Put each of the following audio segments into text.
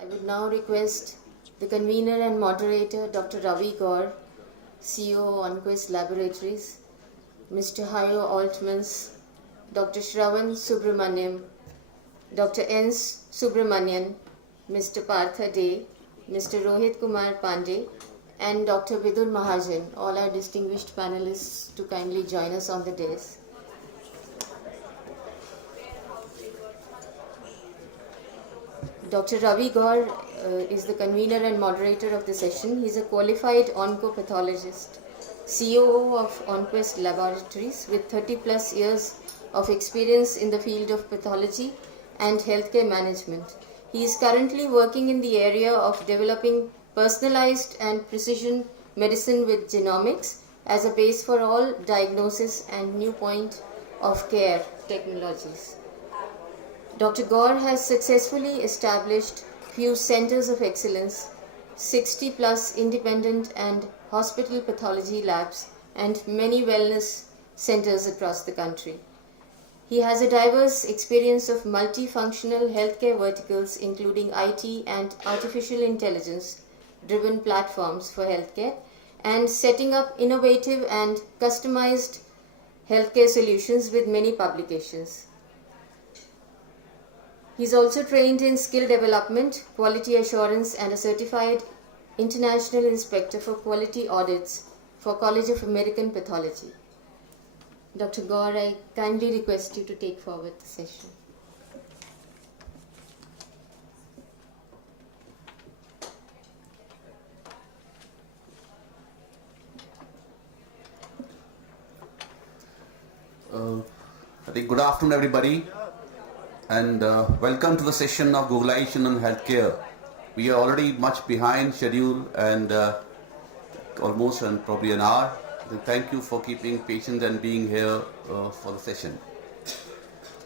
I would now request the convener and moderator, Dr. Ravi Gaur, CEO OnQuest Laboratories, Mr. Hayo Altmans, Dr. Shravan Subramaniam, Dr. N. Subramanian, Mr. Partha Dey, Mr. Rohit Kumar Pandey, and Dr. Vidun Mahajan, all our distinguished panelists, to kindly join us on the dais. Dr. Ravi Gaur is the convener and moderator of the session. He is a qualified oncopathologist, COO of OnQuest Laboratories with 30 plus years of experience in the field of pathology and healthcare management. He is currently working in the area of developing personalized and precision medicine with genomics as a base for all diagnosis and new point of care technologies. Dr. Gaur has successfully established few centers of excellence, 60 plus independent and hospital pathology labs, and many wellness centers across the country. He has a diverse experience of multifunctional healthcare verticals, including IT and artificial intelligence driven platforms for healthcare, and setting up innovative and customized healthcare solutions with many publications. He is also trained in skill development, quality assurance, and a certified international inspector for quality audits for College of American Pathology. Dr. Gaur, I kindly request you to take forward the session. I think good afternoon, everybody, and welcome to the session of Googlization and healthcare. We are already much behind schedule and almost probably an hour. Thank you for keeping patient and being here for the session.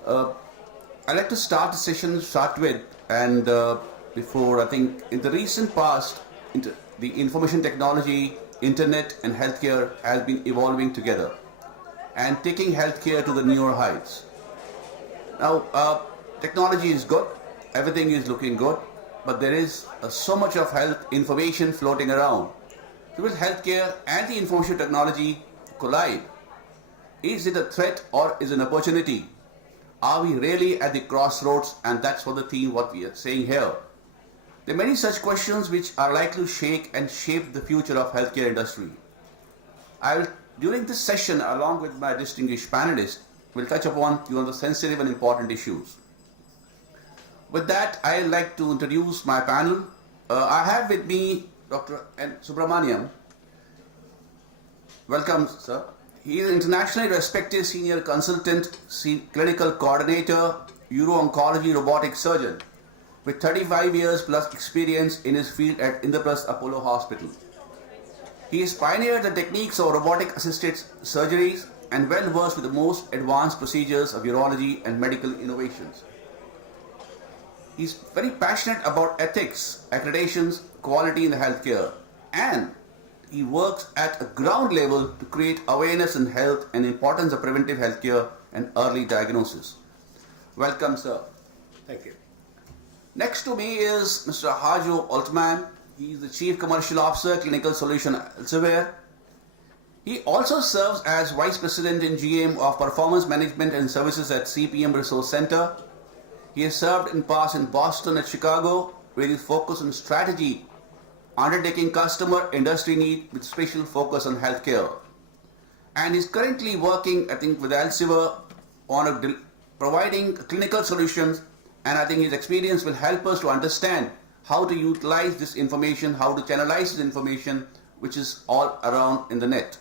I'd like to start the session before, I think in the recent past, the information technology, internet and healthcare has been evolving together and taking healthcare to the newer heights. Now, technology is good, everything is looking good, but there is so much of health information floating around. So will healthcare and the information technology collide? Is it a threat or is it an opportunity? Are we really at the crossroads? And that's what the theme, what we are saying here. There are many such questions which are likely to shake and shape the future of healthcare industry. During this session, along with my distinguished panelists, will touch upon the sensitive and important issues. With that, I'd like to introduce my panel. I have with me Dr. N. Subramaniam. Welcome, sir. He is an internationally respected senior consultant, clinical coordinator, uro-oncology robotic surgeon with 35 years plus experience in his field at Indraprastha Apollo Hospital. He has pioneered the techniques of robotic-assisted surgeries and well versed with the most advanced procedures of urology and medical innovations. He is very passionate about ethics, accreditations, quality in the healthcare, and he works at a ground level to create awareness in health and importance of preventive healthcare and early diagnosis. Welcome, sir. Thank you. Next to me is Mr. Hajo Altman. He is the Chief Commercial Officer, Clinical Solution Elsewhere. He also serves as Vice President and GM of Performance Management and Services at CPM Resource Center. He has served in past in Boston and Chicago, where he focused on strategy, undertaking customer industry need with special focus on healthcare. And he's currently working, I think, with Elsevier on providing clinical solutions, and I think his experience will help us to understand how to utilize this information, how to channelize this information, which is all around in the net.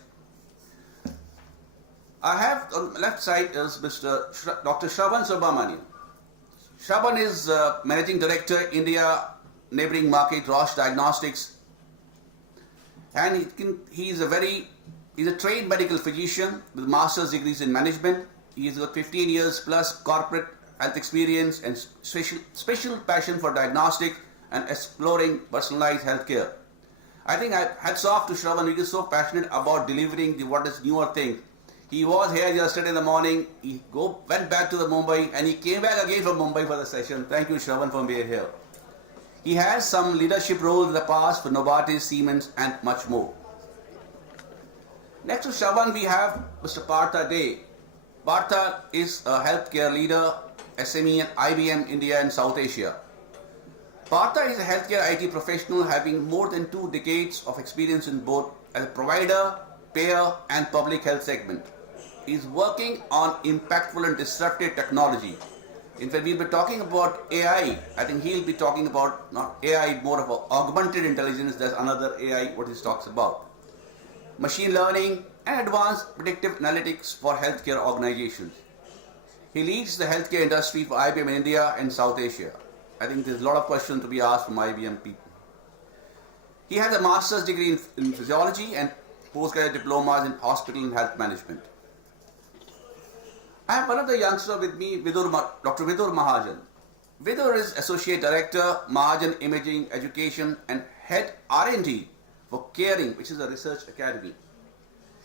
I have on the left side is Dr. Shravan Subramanian. Shravan is Managing Director, India Neighboring Market, Roche Diagnostics. And he's a trained medical physician with master's degrees in management. He's got 15 years plus corporate health experience and special passion for diagnostics and exploring personalized healthcare. I think hats off to Shravan. He is so passionate about delivering what is newer thing. He was here yesterday in the morning. He went back to the Mumbai and he came back again from Mumbai for the session. Thank you, Shravan, for being here. He has some leadership roles in the past for Novartis, Siemens, and much more. Next to Shravan, we have Mr. Partha Dey. Partha is a healthcare leader, SME at IBM India and South Asia. Partha is a healthcare IT professional having more than 2 decades of experience in both as a provider, payer, and public health segment. He is working on impactful and disruptive technology. In fact, we'll be talking about AI. I think he'll be talking about not AI, more of a augmented intelligence. There's another AI, what he talks about. Machine learning and advanced predictive analytics for healthcare organizations. He leads the healthcare industry for IBM in India and South Asia. I think there's a lot of questions to be asked from IBM people. He has a master's degree in physiology and postgraduate diplomas in hospital and health management. I have one of the youngsters with me, Dr. Vidur Mahajan. Vidur is Associate Director, Mahajan Imaging Education and Head R&D for Caring, which is a research academy.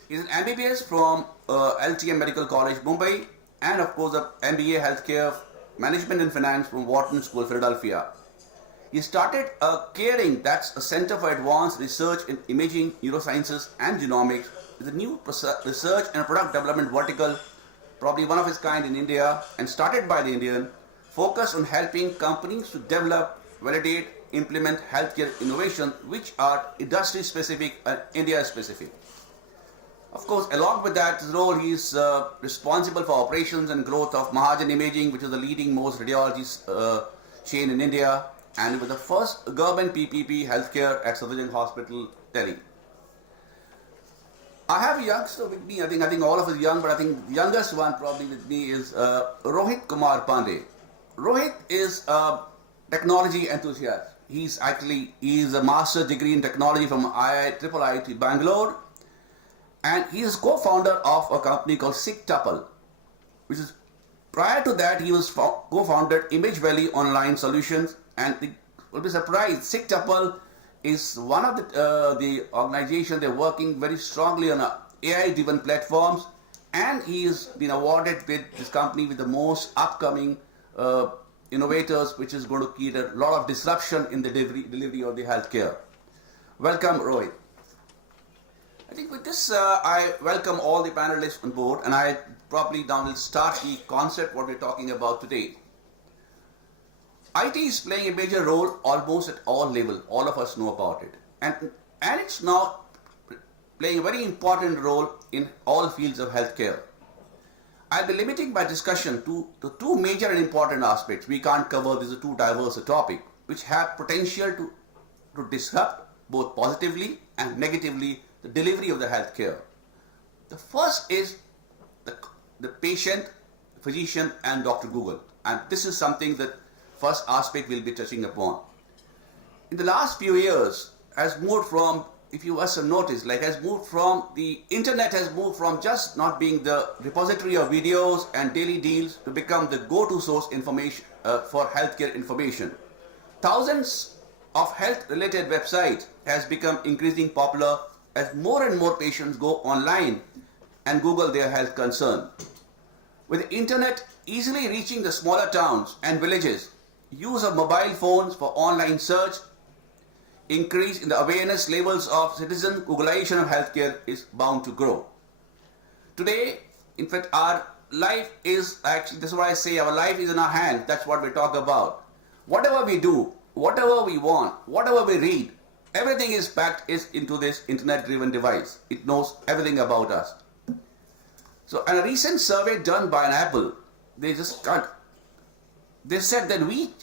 He is an MBBS from LTM Medical College, Mumbai, and of course a MBA Healthcare Management and Finance from Wharton School, Philadelphia. He started Caring, that's a Center for Advanced Research in Imaging, Neurosciences and Genomics. It's a new research and product development vertical, probably one of its kind in India, and started by the Indian, focused on helping companies to develop, validate, implement healthcare innovation which are industry specific and India specific. Of course, along with that role, he is responsible for operations and growth of Mahajan Imaging, which is the leading most radiology chain in India, and with the first government PPP healthcare at Suffolk Hospital, Delhi. I have a youngster with me. I think all of us are young, but I think the youngest one probably with me is Rohit Kumar Pandey. Rohit is a technology enthusiast. He is a master's degree in technology from IIT Bangalore, and he is co-founder of a company called FICCI, which is, prior to that, he was co-founded Image Valley Online Solutions, and you will be surprised, FICCI is one of the organizations. They're working very strongly on AI-driven platforms, and he has been awarded with this company with the most upcoming innovators, which is going to create a lot of disruption in the delivery of the healthcare. Welcome, Rohit. I think with this, I welcome all the panelists on board, and I probably now will start the concept what we're talking about today. IT is playing a major role almost at all levels. All of us know about it. And it's now playing a very important role in all fields of healthcare. I'll be limiting my discussion to the 2 major and important aspects. We can't cover this too diverse a topic, which have potential to disrupt both positively and negatively the delivery of the healthcare. The first is the patient, physician, and Dr. Google. And this is something that first aspect we'll be touching upon. In the last few years, has moved from, if you also notice, the internet has moved from just not being the repository of videos and daily deals to become the go-to source information for healthcare information. Thousands of health-related websites has become increasingly popular as more and more patients go online and Google their health concern. With the internet easily reaching the smaller towns and villages, use of mobile phones for online search, increase in the awareness levels of citizens, Googlization of healthcare is bound to grow. Today, in fact, our life is actually, this is what I say, our life is in our hands. That's what we talk about. Whatever we do, whatever we want, whatever we read, everything is packed into this internet-driven device. It knows everything about us. So, in a recent survey done by an Apple, they said that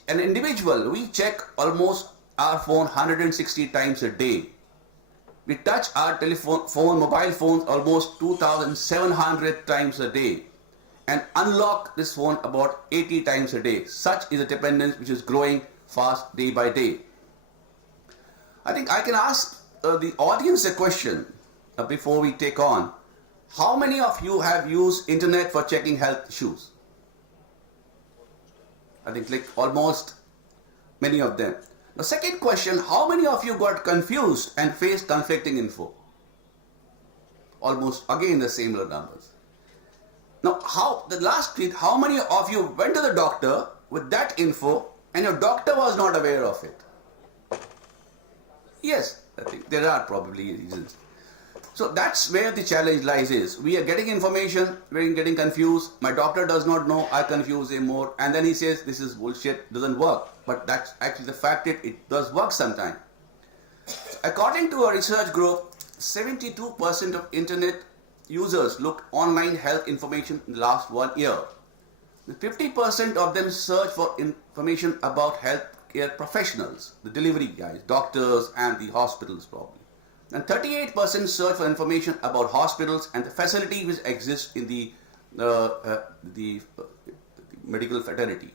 an individual, we check almost our phone 160 times a day. We touch our mobile phones almost 2,700 times a day and unlock this phone about 80 times a day. Such is a dependence which is growing fast day by day. I think I can ask the audience a question before we take on. How many of you have used internet for checking health issues? I think like almost many of them. The second question, how many of you got confused and faced conflicting info? Almost again the similar numbers. Now, how many of you went to the doctor with that info and your doctor was not aware of it? Yes, I think there are probably reasons. So that's where the challenge lies is. We are getting information, we're getting confused. My doctor does not know, I confuse him more. And then he says, this is bullshit, doesn't work. But that's actually the fact it does work sometimes. According to a research group, 72% of internet users looked online health information in the last 1 year. 50% of them search for information about healthcare professionals, the delivery guys, doctors and the hospitals probably. And 38% search for information about hospitals and the facilities which exist in the medical fraternity.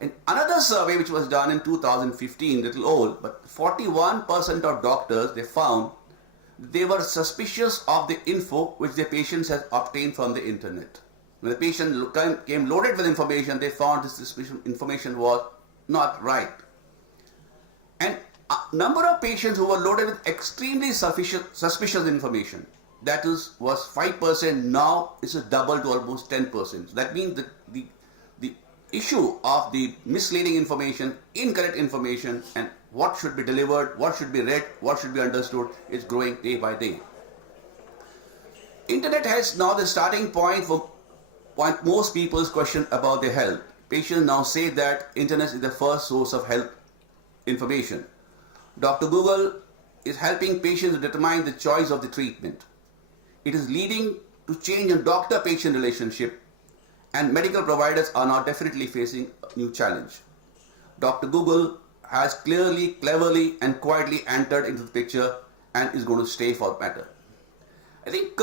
And another survey which was done in 2015, little old, but 41% of doctors, they found they were suspicious of the info which their patients had obtained from the internet. When the patient came loaded with information, they found this information was not right. And a number of patients who were loaded with extremely suspicious information, that was 5%, now it's doubled to almost 10%. So that means that the issue of the misleading information, incorrect information, and what should be delivered, what should be read, what should be understood is growing day by day. Internet has now the starting point for most people's question about their health. Patients now say that internet is the first source of health information. Dr. Google is helping patients to determine the choice of the treatment. It is leading to change in doctor-patient relationship, and medical providers are now definitely facing a new challenge. Dr. Google has clearly, cleverly and quietly entered into the picture and is going to stay for that matter. I think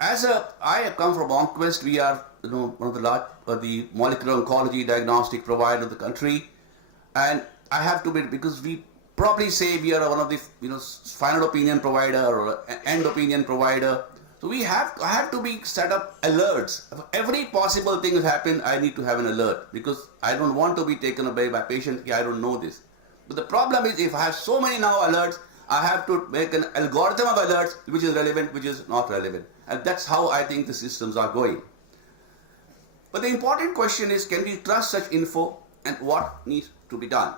I come from OnQuest. We are one of the molecular oncology diagnostic provider of the country, and I have to be, because we probably say we are one of the final opinion provider or end opinion provider. So I have to be set up alerts. If every possible thing has happened, I need to have an alert, because I don't want to be taken away by patient. I don't know this. But the problem is, if I have so many now alerts, I have to make an algorithm of alerts which is relevant, which is not relevant. And that's how I think the systems are going. But the important question is, can we trust such info and what needs to be done?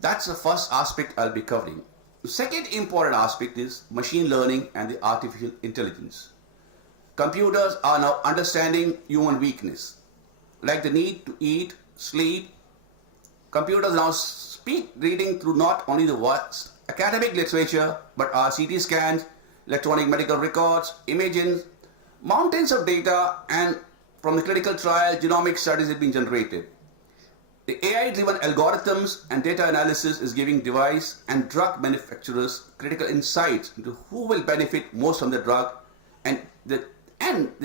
That's the first aspect I'll be covering. The second important aspect is machine learning and the artificial intelligence. Computers are now understanding human weakness, like the need to eat, sleep. Computers now speak reading through not only the academic literature, but our CT scans, electronic medical records, images, mountains of data, and from the clinical trial, genomic studies have been generated. The AI-driven algorithms and data analysis is giving device and drug manufacturers critical insights into who will benefit most from the drug, and the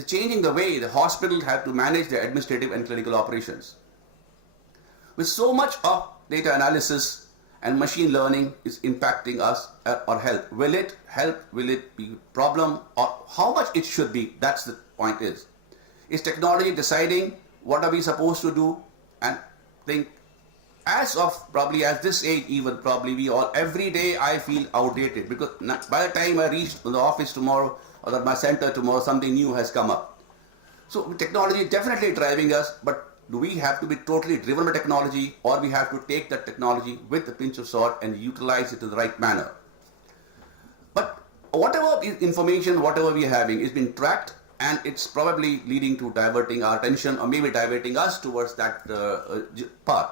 changing the way the hospitals have to manage their administrative and clinical operations. With so much of data analysis and machine learning is impacting us, our health. Will it help? Will it be a problem? Or how much it should be? That's the point is. Is technology deciding what are we supposed to do? And think as this age, even probably we all, every day I feel outdated, because by the time I reach the office tomorrow or at my center tomorrow, something new has come up. So technology is definitely driving us, but do we have to be totally driven by technology, or we have to take that technology with a pinch of salt and utilize it in the right manner? But whatever information, whatever we are having is being tracked, and it's probably leading to diverting our attention, or maybe diverting us towards that path.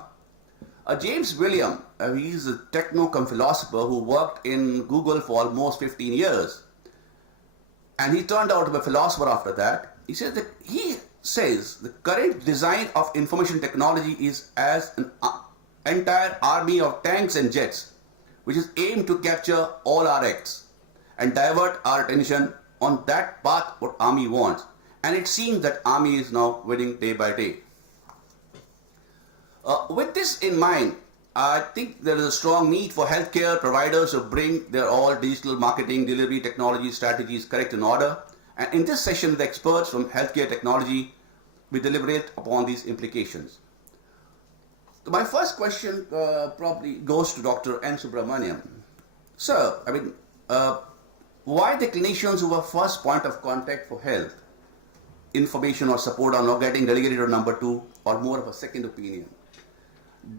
James William, he's a techno-philosopher who worked in Google for almost 15 years. And he turned out to be a philosopher after that. He says the current design of information technology is as an entire army of tanks and jets, which is aimed to capture all our acts and divert our attention on that path what army wants. And it seems that army is now winning day by day. With this in mind, I think there is a strong need for healthcare providers to bring their all digital marketing, delivery, technology strategies correct in order. And in this session with experts from healthcare technology, we deliberate upon these implications. So my first question probably goes to Dr. N. Subramaniam. Sir, why the clinicians who were first point of contact for health information or support are now getting relegated to number 2 or more of a second opinion?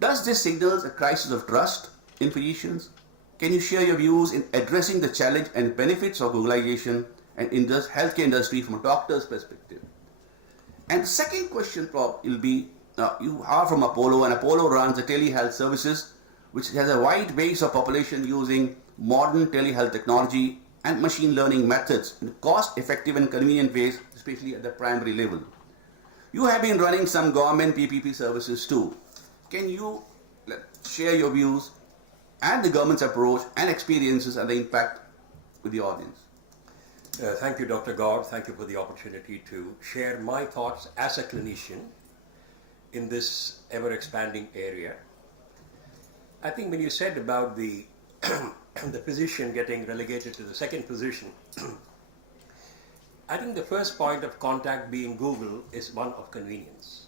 Does this signal a crisis of trust in physicians? Can you share your views in addressing the challenge and benefits of Googlization and in the healthcare industry from a doctor's perspective? And the second question will be, you are from Apollo, and Apollo runs the telehealth services, which has a wide base of population using modern telehealth technology and machine learning methods in cost-effective and convenient ways, especially at the primary level. You have been running some government PPP services too. Can you share your views and the government's approach and experiences and the impact with the audience? Thank you, Dr. Gaur. Thank you for the opportunity to share my thoughts as a clinician in this ever-expanding area. I think when you said about the the physician getting relegated to the second position, I think the first point of contact being Google is one of convenience,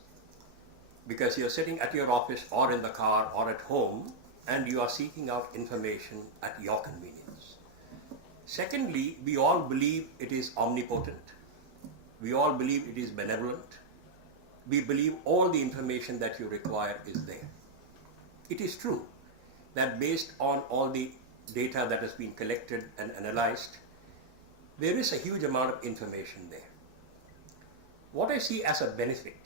because you're sitting at your office or in the car or at home and you are seeking out information at your convenience. Secondly, we all believe it is omnipotent. We all believe it is benevolent. We believe all the information that you require is there. It is true that based on all the data that has been collected and analyzed, there is a huge amount of information there. What I see as a benefit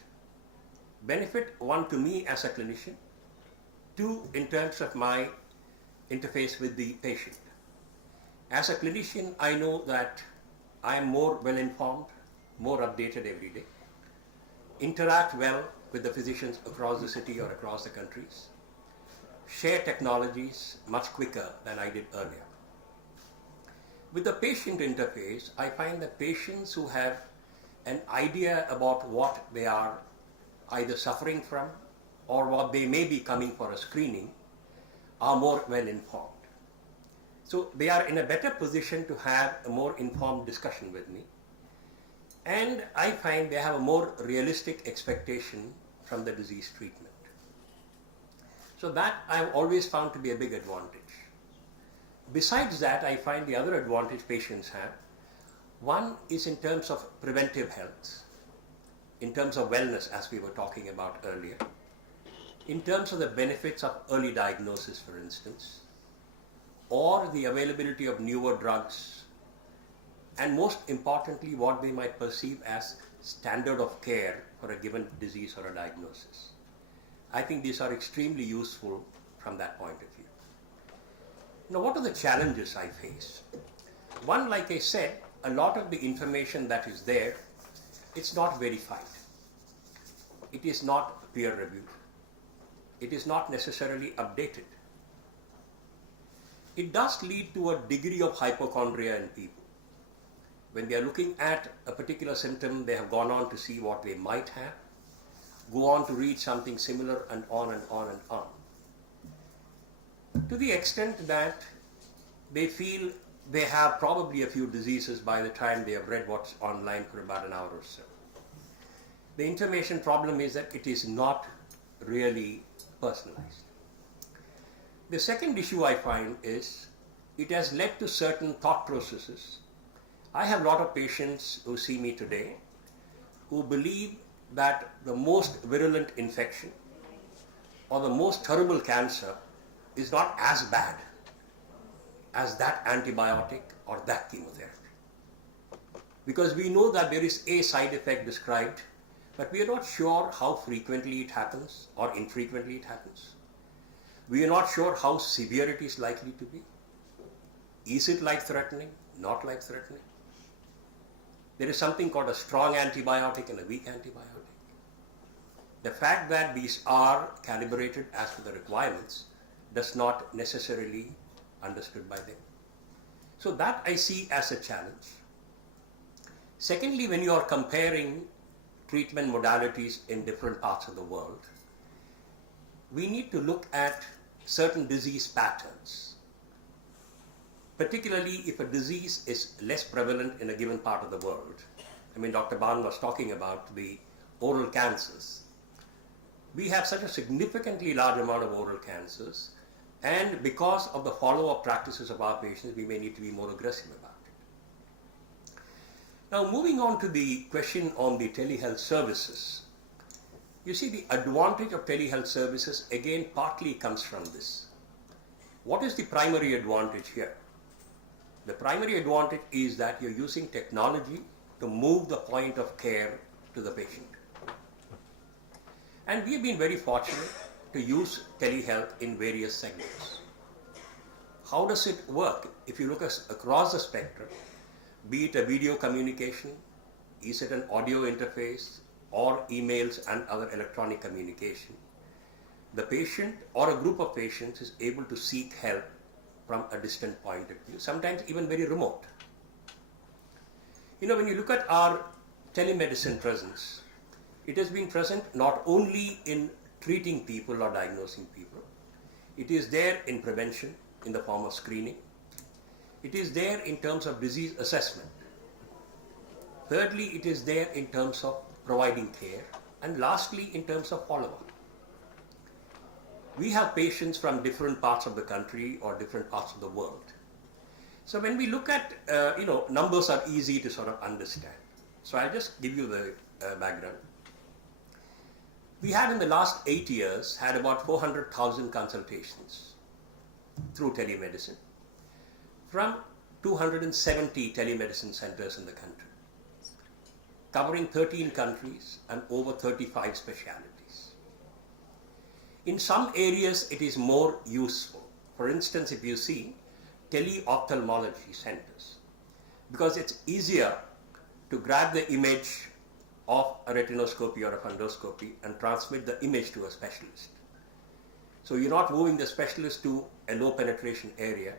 one to me as a clinician, two in terms of my interface with the patient. As a clinician, I know that I am more well informed, more updated every day, interact well with the physicians across the city or across the countries, share technologies much quicker than I did earlier. With the patient interface, I find that patients who have an idea about what they are either suffering from or what they may be coming for a screening are more well informed. So they are in a better position to have a more informed discussion with me. And I find they have a more realistic expectation from the disease treatment. So that I've always found to be a big advantage. Besides that, I find the other advantage patients have. One is in terms of preventive health, in terms of wellness, as we were talking about earlier, in terms of the benefits of early diagnosis, for instance, or the availability of newer drugs, and most importantly, what they might perceive as standard of care for a given disease or a diagnosis. I think these are extremely useful from that point of view. Now, what are the challenges I face? One, like I said, a lot of the information that is there, it's not verified. It is not peer reviewed. It is not necessarily updated. It does lead to a degree of hypochondria in people. When they are looking at a particular symptom, they have gone on to see what they might have, go on to read something similar, and on and on and on. To the extent that they feel they have probably a few diseases by the time they have read what's online for about an hour or so. The information problem is that it is not really personalized. The second issue I find is it has led to certain thought processes. I have a lot of patients who see me today who believe that the most virulent infection or the most terrible cancer is not as bad as that antibiotic or that chemotherapy. Because we know that there is a side effect described, but we are not sure how frequently it happens or infrequently it happens. We are not sure how severe it is likely to be. Is it life-threatening? Not life-threatening? There is something called a strong antibiotic and a weak antibiotic. The fact that these are calibrated as per the requirements does not necessarily understood by them. So that I see as a challenge. Secondly, when you are comparing treatment modalities in different parts of the world, we need to look at certain disease patterns. Particularly if a disease is less prevalent in a given part of the world. I mean, Dr. Ban was talking about the oral cancers. We have such a significantly large amount of oral cancers, and because of the follow-up practices of our patients, we may need to be more aggressive about it. Now, moving on to the question on the telehealth services. You see, the advantage of telehealth services again partly comes from this. What is the primary advantage here? The primary advantage is that you're using technology to move the point of care to the patient. And we've been very fortunate to use telehealth in various segments. How does it work? If you look across the spectrum, be it a video communication, is it an audio interface, or emails and other electronic communication, the patient or a group of patients is able to seek help from a distant point of view, sometimes even very remote. When you look at our telemedicine presence, it has been present not only in treating people or diagnosing people, it is there in prevention in the form of screening, it is there in terms of disease assessment, thirdly it is there in terms of providing care, and lastly in terms of follow-up. We have patients from different parts of the country or different parts of the world. So when we look at, numbers are easy to sort of understand. So I'll just give you the background. We have in the last 8 years had about 400,000 consultations through telemedicine from 270 telemedicine centers in the country, covering 13 countries and over 35 specialities. In some areas it is more useful. For instance, if you see teleophthalmology centers, because it's easier to grab the image of a retinoscopy or a fundoscopy and transmit the image to a specialist. So you're not moving the specialist to a low penetration area,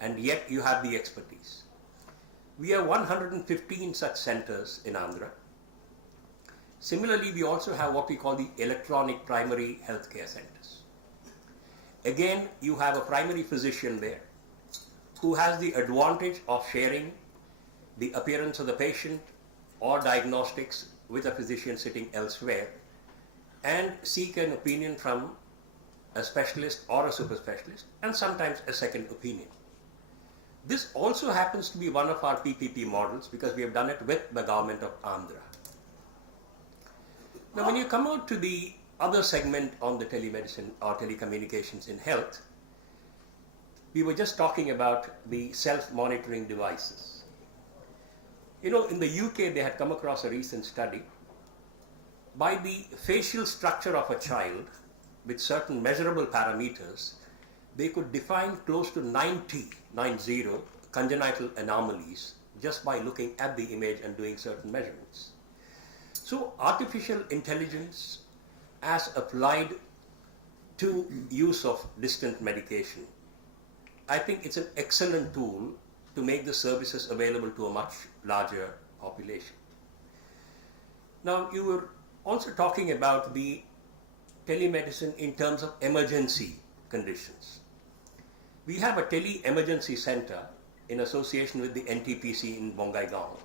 and yet you have the expertise. We have 115 such centers in Andhra. Similarly, we also have what we call the electronic primary healthcare centers. Again, you have a primary physician there who has the advantage of sharing the appearance of the patient or diagnostics with a physician sitting elsewhere and seek an opinion from a specialist or a super specialist, and sometimes a second opinion. This also happens to be one of our PPP models because we have done it with the government of Andhra. Now, when you come out to the other segment on the telemedicine or telecommunications in health, we were just talking about the self-monitoring devices. In the UK, they had come across a recent study. By the facial structure of a child with certain measurable parameters, they could define close to 90 congenital anomalies just by looking at the image and doing certain measurements. So artificial intelligence as applied to use of distant medication, I think it's an excellent tool to make the services available to a much larger population. Now, you were also talking about the telemedicine in terms of emergency conditions. We have a tele-emergency center in association with the NTPC in Bongaigaon.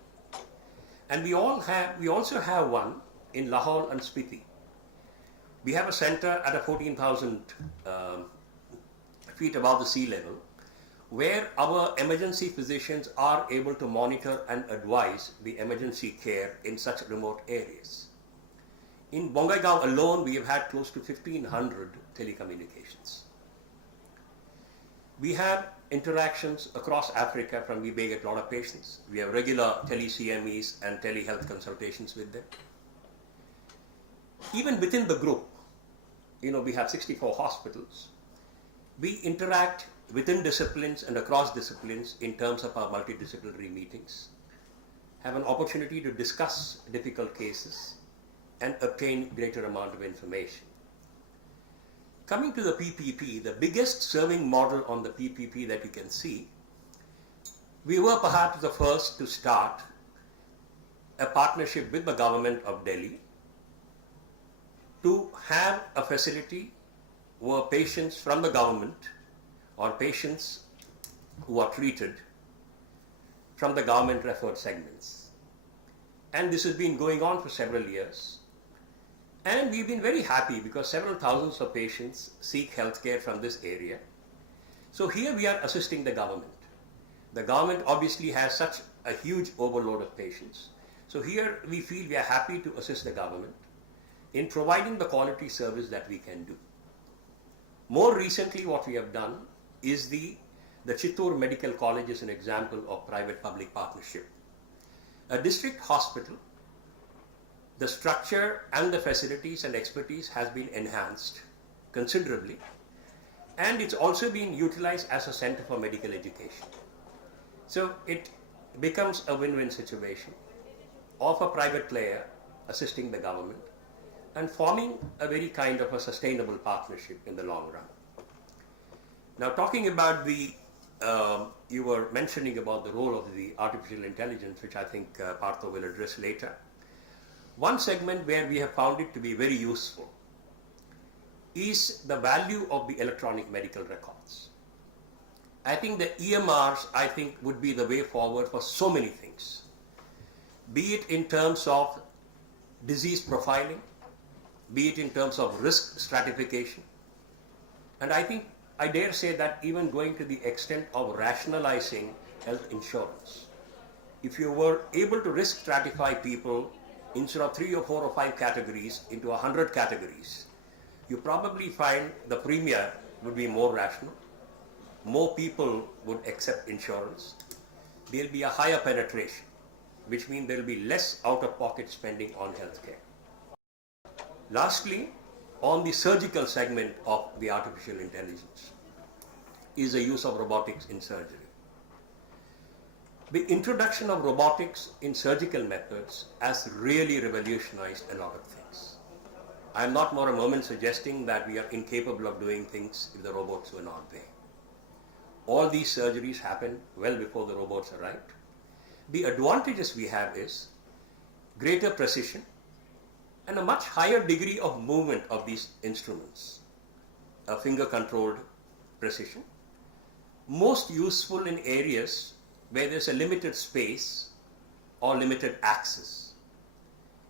And we also have one in Lahore and Spiti. We have a center at a 14,000 feet above the sea level, where our emergency physicians are able to monitor and advise the emergency care in such remote areas. In Bongaigaon alone, we have had close to 1,500 telecommunications. We have interactions across Africa from we get a lot of patients. We have regular tele-CMEs and telehealth consultations with them. Even within the group, we have 64 hospitals. We interact within disciplines and across disciplines in terms of our multidisciplinary meetings, have an opportunity to discuss difficult cases and obtain greater amount of information. Coming to the PPP, the biggest serving model on the PPP that you can see, we were perhaps the first to start a partnership with the government of Delhi to have a facility where patients from the government or patients who are treated from the government referred segments. And this has been going on for several years. And we've been very happy because several thousands of patients seek healthcare from this area. So here we are assisting the government. The government obviously has such a huge overload of patients. So here we feel we are happy to assist the government in providing the quality service that we can do. More recently, what we have done is the Chittoor Medical College is an example of private-public partnership. A district hospital, the structure and the facilities and expertise has been enhanced considerably, and it's also been utilized as a center for medical education. So it becomes a win-win situation of a private player assisting the government and forming a very kind of a sustainable partnership in the long run. Now, talking about the, you were mentioning about the role of the artificial intelligence, which I think Partho will address later. One segment where we have found it to be very useful is the value of the electronic medical records. I think the EMRs, I think, would be the way forward for so many things, be it in terms of disease profiling, be it in terms of risk stratification, and I think I dare say that even going to the extent of rationalizing health insurance. If you were able to risk stratify people instead of 3 or 4 or 5 categories into 100 categories, you probably find the premium would be more rational, more people would accept insurance, there will be a higher penetration, which means there will be less out-of-pocket spending on healthcare. Lastly, on the surgical segment of the artificial intelligence is the use of robotics in surgery. The introduction of robotics in surgical methods has really revolutionized a lot of things. I am not for a moment suggesting that we are incapable of doing things if the robots were not there. All these surgeries happened well before the robots arrived. The advantages we have is greater precision and a much higher degree of movement of these instruments, a finger-controlled precision, most useful in areas where there's a limited space or limited access.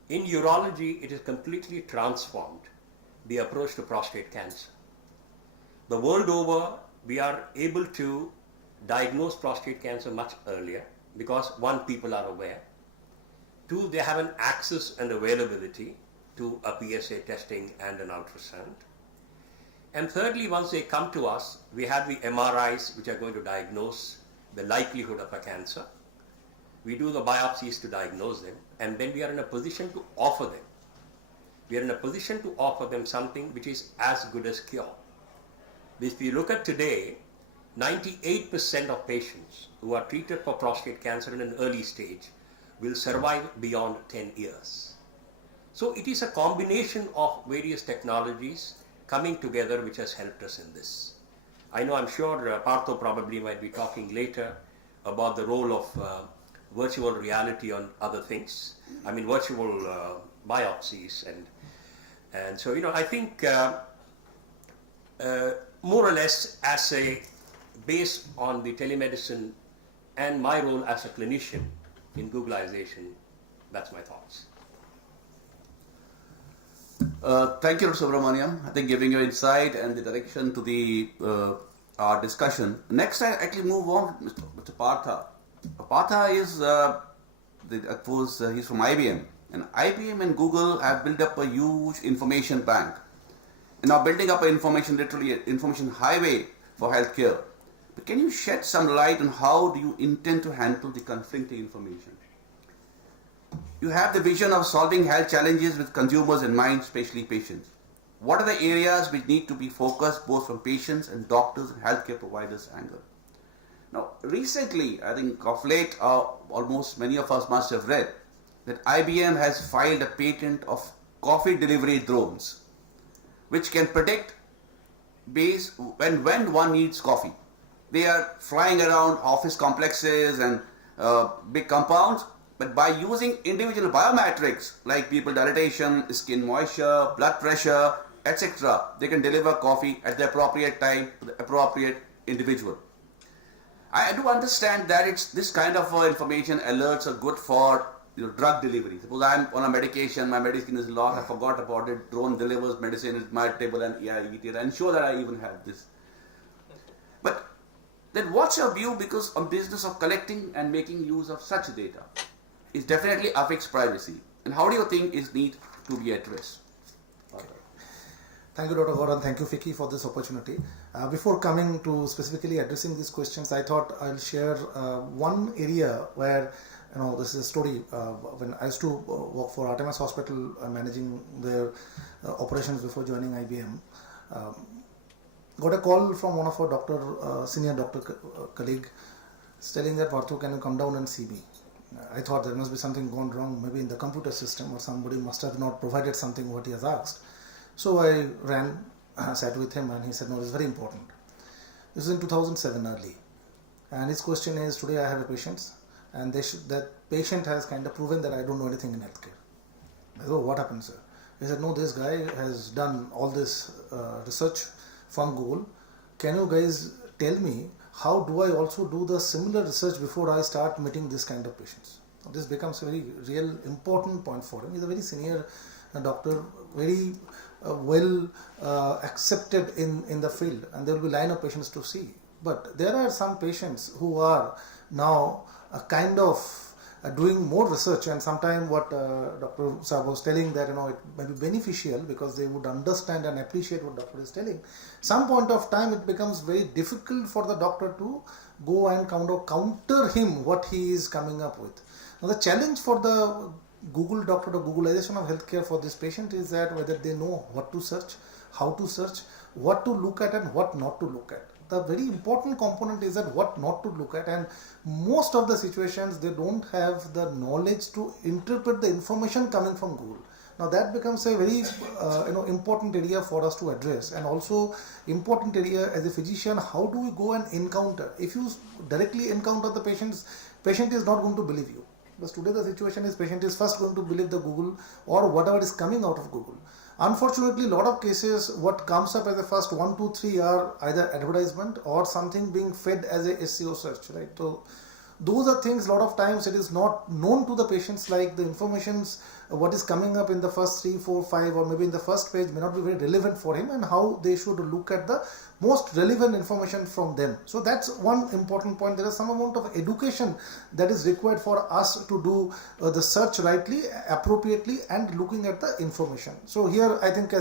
In urology, it has completely transformed the approach to prostate cancer. The world over, we are able to diagnose prostate cancer much earlier because, one, people are aware, two, they have an access and availability to a PSA testing and an ultrasound, and thirdly, once they come to us, we have the MRIs which are going to diagnose the likelihood of a cancer. We do the biopsies to diagnose them, and then we are in a position to offer them. We are in a position to offer them something which is as good as cure. If you look at today, 98% of patients who are treated for prostate cancer in an early stage will survive beyond 10 years. So it is a combination of various technologies coming together which has helped us in this. I'm sure Partho probably might be talking later about the role of virtual reality on other things. Virtual biopsies and so I think more or less as a based on the telemedicine and my role as a clinician in Googlization, that's my thoughts. Thank you, Dr. Subramaniam. I think giving you insight and the direction to the our discussion. Next, I actually move on, Mr. Partha. Partha is, he's from IBM, and IBM and Google have built up a huge information bank, and now building up literally an information highway for healthcare. But can you shed some light on how do you intend to handle the conflicting information? You have the vision of solving health challenges with consumers in mind, especially patients. What are the areas which need to be focused both from patients and doctors and healthcare providers' angle? Now, recently, I think of late, almost many of us must have read that IBM has filed a patent of coffee delivery drones, which can predict when one needs coffee. They are flying around office complexes and big compounds, but by using individual biometrics like people dilatation, skin moisture, blood pressure, etc., they can deliver coffee at the appropriate time to the appropriate individual. I do understand that this kind of information alerts are good for drug delivery. Suppose I'm on a medication, my medicine is lost, I forgot about it, drone delivers medicine at my table and I eat it. I'm sure that I even have this. But then what's your view, because on business of collecting and making use of such data is definitely affects privacy, and how do you think is need to be addressed? Thank you, Dr. Gordon. Thank you, FICCI, for this opportunity. Before coming to specifically addressing these questions, I thought I'll share one area where, this is a story. When I used to work for Artemis Hospital, managing their operations before joining IBM, got a call from one of our senior doctor colleague, telling that, Parthu, can you come down and see me? I thought there must be something gone wrong, maybe in the computer system, or somebody must have not provided something what he has asked. So I ran, sat with him, and he said, no, it's very important. This is in 2007 early. And his question is, today I have a patient, and that patient has kind of proven that I don't know anything in healthcare. I said, oh, what happened, sir? He said, no, this guy has done all this research from Google. Can you guys tell me, how do I also do the similar research before I start meeting this kind of patients? This becomes a very real important point for him. He's a very senior doctor, very well accepted in the field, and there will be line of patients to see. But there are some patients who are now kind of doing more research, and sometimes what Dr. Saab was telling, that it may be beneficial because they would understand and appreciate what doctor is telling. Some point of time it becomes very difficult for the doctor to go and kind of counter him what he is coming up with. Now the challenge for the Google doctor or Googlization of healthcare for this patient is that whether they know what to search, how to search, what to look at and what not to look at. The very important component is that what not to look at, and most of the situations they don't have the knowledge to interpret the information coming from Google. Now that becomes a very important area for us to address, and also important area as a physician, how do we go and encounter? If you directly encounter the patient is not going to believe you. But today the situation is patient is first going to believe the Google or whatever is coming out of Google. Unfortunately, a lot of cases what comes up as the first 1, 2, 3 are either advertisement or something being fed as a SEO search, right? So those are things, a lot of times it is not known to the patients, like the informations what is coming up in the first 3, 4, 5 or maybe in the first page may not be very relevant for him, and how they should look at the most relevant information from them. So that's one important point. There is some amount of education that is required for us to do the search rightly, appropriately, and looking at the information. So here I think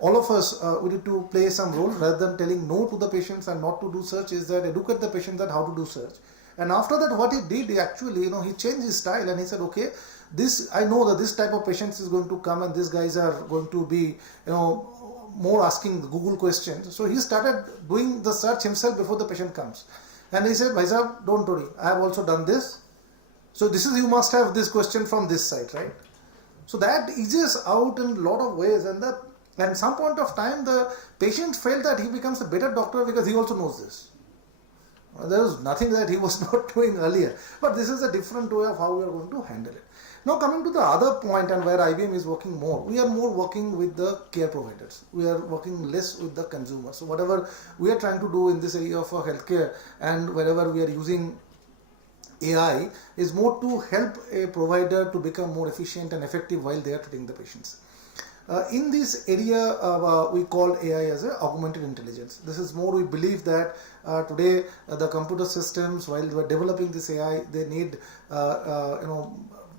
all of us we need to play some role, rather than telling no to the patients and not to do search, is that educate the patient that how to do search. And after that, what he did, he actually, he changed his style, and he said, okay, I know that this type of patients is going to come, and these guys are going to be, more asking the Google questions. So he started doing the search himself before the patient comes. And he said, Bhai Sahab, don't worry, I have also done this. So you must have this question from this site, right? So that eases out in a lot of ways, and at some point of time, the patient felt that he becomes a better doctor because he also knows this. There was nothing that he was not doing earlier, but this is a different way of how we are going to handle it. Now coming to the other point, and where IBM is working more, we are more working with the care providers. We are working less with the consumers. So whatever we are trying to do in this area of healthcare, and wherever we are using AI, is more to help a provider to become more efficient and effective while they are treating the patients. In this area, we call AI as a augmented intelligence. This is more, we believe that today the computer systems, while we are developing this AI, they need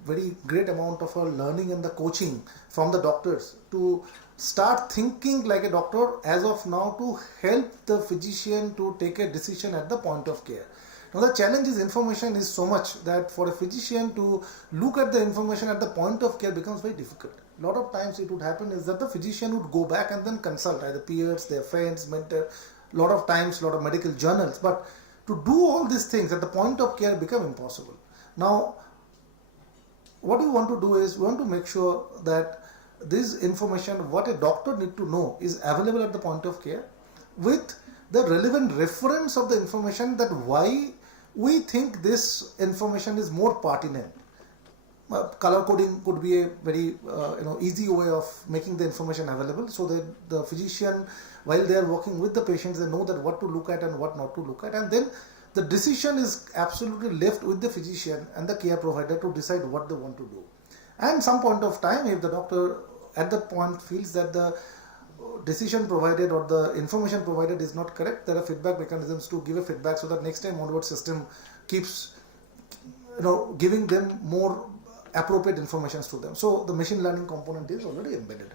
very great amount of learning and the coaching from the doctors to start thinking like a doctor as of now, to help the physician to take a decision at the point of care. Now the challenge is information is so much that for a physician to look at the information at the point of care becomes very difficult. A lot of times it would happen is that the physician would go back and then consult either peers, their friends, mentor, a lot of times a lot of medical journals, but to do all these things at the point of care become impossible. Now what we want to do is we want to make sure that this information what a doctor need to know is available at the point of care, with the relevant reference of the information, that why we think this information is more pertinent. Color coding could be a very easy way of making the information available, so that the physician, while they are working with the patients, they know that what to look at and what not to look at, and then the decision is absolutely left with the physician and the care provider to decide what they want to do. And some point of time, if the doctor at that point feels that the decision provided or the information provided is not correct, there are feedback mechanisms to give a feedback, so that next time onward system keeps giving them more appropriate information to them. So the machine learning component is already embedded.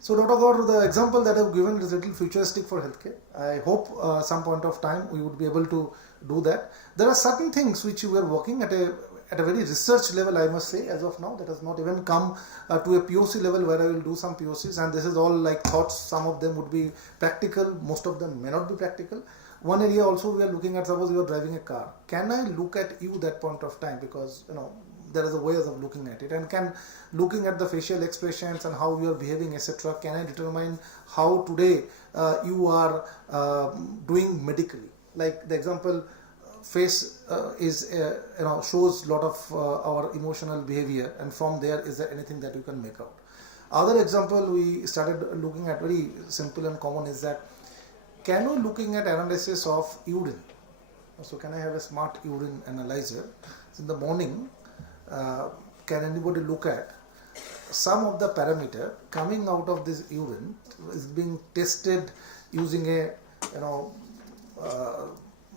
So Dr. Gaur, the example that I've given is a little futuristic for healthcare. I hope some point of time we would be able to do that. There are certain things which we are working at a very research level, I must say, as of now, that has not even come to a POC level where I will do some POCs, and this is all like thoughts. Some of them would be practical, most of them may not be practical. One area also we are looking at, suppose you are driving a car. Can I look at you that point of time? Because, there is a ways of looking at it, and looking at the facial expressions and how you are behaving, etc. Can I determine how today you are doing medically? Like the example, face shows lot of our emotional behavior, and from there, is there anything that you can make out? Other example we started looking at, very simple and common, is that can we looking at analysis of urine? So can I have a smart urine analyzer? So in the morning, can anybody look at some of the parameter coming out of this urine is being tested using a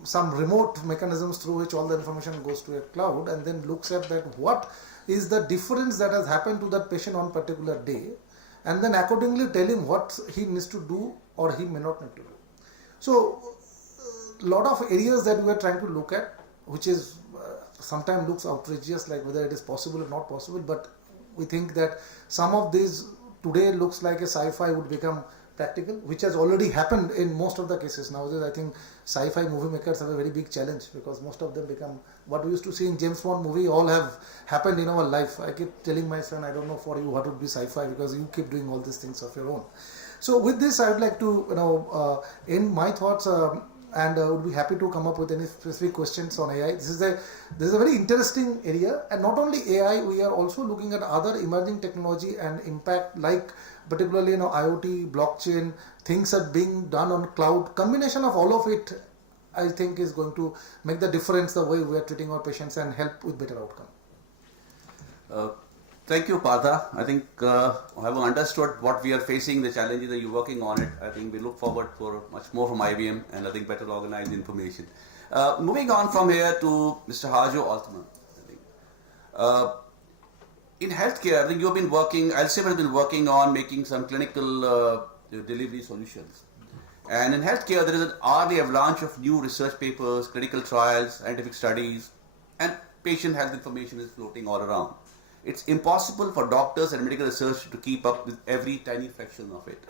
some remote mechanisms through which all the information goes to a cloud, and then looks at that what is the difference that has happened to that patient on particular day, and then accordingly tell him what he needs to do or he may not need to do. So lot of areas that we are trying to look at, which is sometimes looks outrageous, like whether it is possible or not possible, but we think that some of these today looks like a sci-fi would become practical, which has already happened in most of the cases. Nowadays, I think sci-fi movie makers have a very big challenge, because most of them become what we used to see in James Bond movie all have happened in our life. I keep telling my son, I don't know for you what would be sci-fi, because you keep doing all these things of your own. So with this, I would like to end my thoughts, and would be happy to come up with any specific questions on AI. This is a very interesting area, and not only AI, we are also looking at other emerging technology and impact, like particularly IoT, blockchain, things are being done on cloud. Combination of all of it, I think, is going to make the difference the way we are treating our patients and help with better outcome. Thank you, Partha. I think I have understood what we are facing, the challenges that you're working on it. I think we look forward for much more from IBM, and I think better organized information. Moving on from here to Mr. Hajo Altman. I think. In healthcare, I think you've been working, Elsevier has been working on making some clinical delivery solutions. And in healthcare, there is an hourly avalanche of new research papers, clinical trials, scientific studies, and patient health information is floating all around. It's impossible for doctors and medical research to keep up with every tiny fraction of it.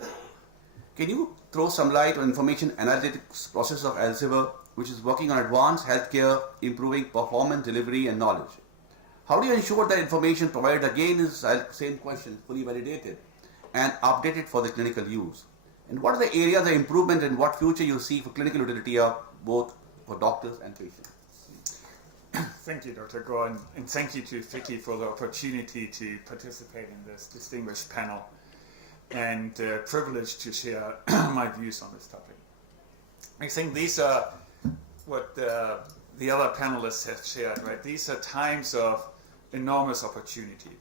Can you throw some light on information analytics process of Elsevier, which is working on advanced healthcare, improving performance, delivery, and knowledge? How do you ensure that information provided again is, same question, fully validated and updated for the clinical use? And what are the areas of improvement and what future you see for clinical utility of both for doctors and patients? Thank you, Dr. Gaur, and thank you to FICCI for the opportunity to participate in this distinguished panel, and privileged to share my views on this topic. I think these are what the other panelists have shared, right? These are times of enormous opportunity,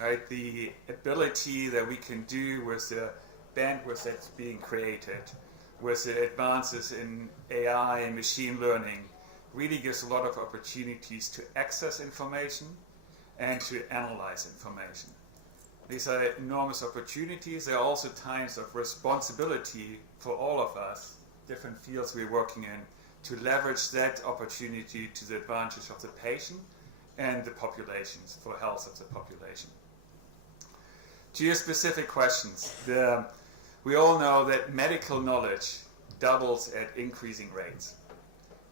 right? The ability that we can do with the bandwidth that's being created, with the advances in AI and machine learning, really gives a lot of opportunities to access information and to analyze information. These are enormous opportunities. There are also times of responsibility for all of us, different fields we're working in, to leverage that opportunity to the advantage of the patient and the populations, for health of the population. To your specific questions, we all know that medical knowledge doubles at increasing rates.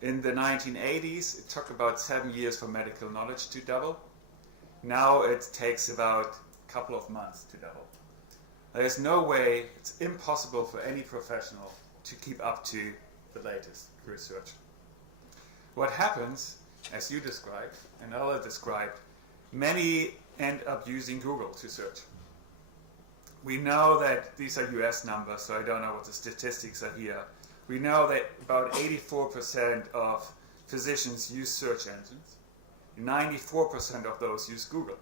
In the 1980s, it took about 7 years for medical knowledge to double. Now it takes about a couple of months to double. There's no way, it's impossible for any professional to keep up to the latest research. What happens, as you described and others described, many end up using Google to search. We know that these are US numbers, so I don't know what the statistics are here. We know that about 84% of physicians use search engines. 94% of those use Google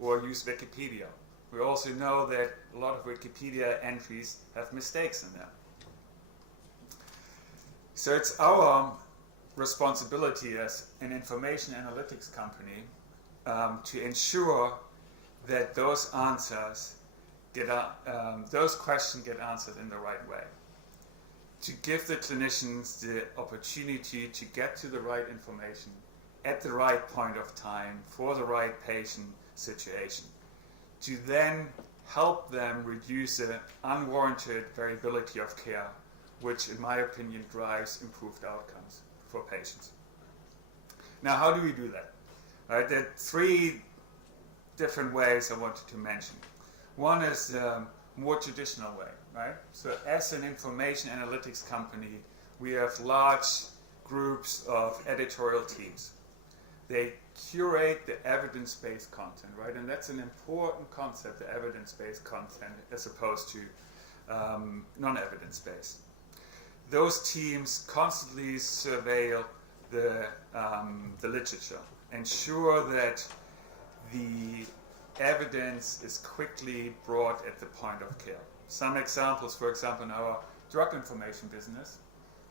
or use Wikipedia. We also know that a lot of Wikipedia entries have mistakes in them. So it's our responsibility as an information analytics company to ensure that those answers those questions get answered in the right way. To give the clinicians the opportunity to get to the right information at the right point of time for the right patient situation. To then help them reduce the unwarranted variability of care, which in my opinion drives improved outcomes for patients. Now, how do we do that? Right, there are three different ways I wanted to mention. One is the more traditional way, right? So as an information analytics company, we have large groups of editorial teams. They curate the evidence-based content, right? And that's an important concept, the evidence-based content, as opposed to non-evidence-based. Those teams constantly surveil the literature, ensure that the evidence is quickly brought at the point of care. Some examples, for example, in our drug information business,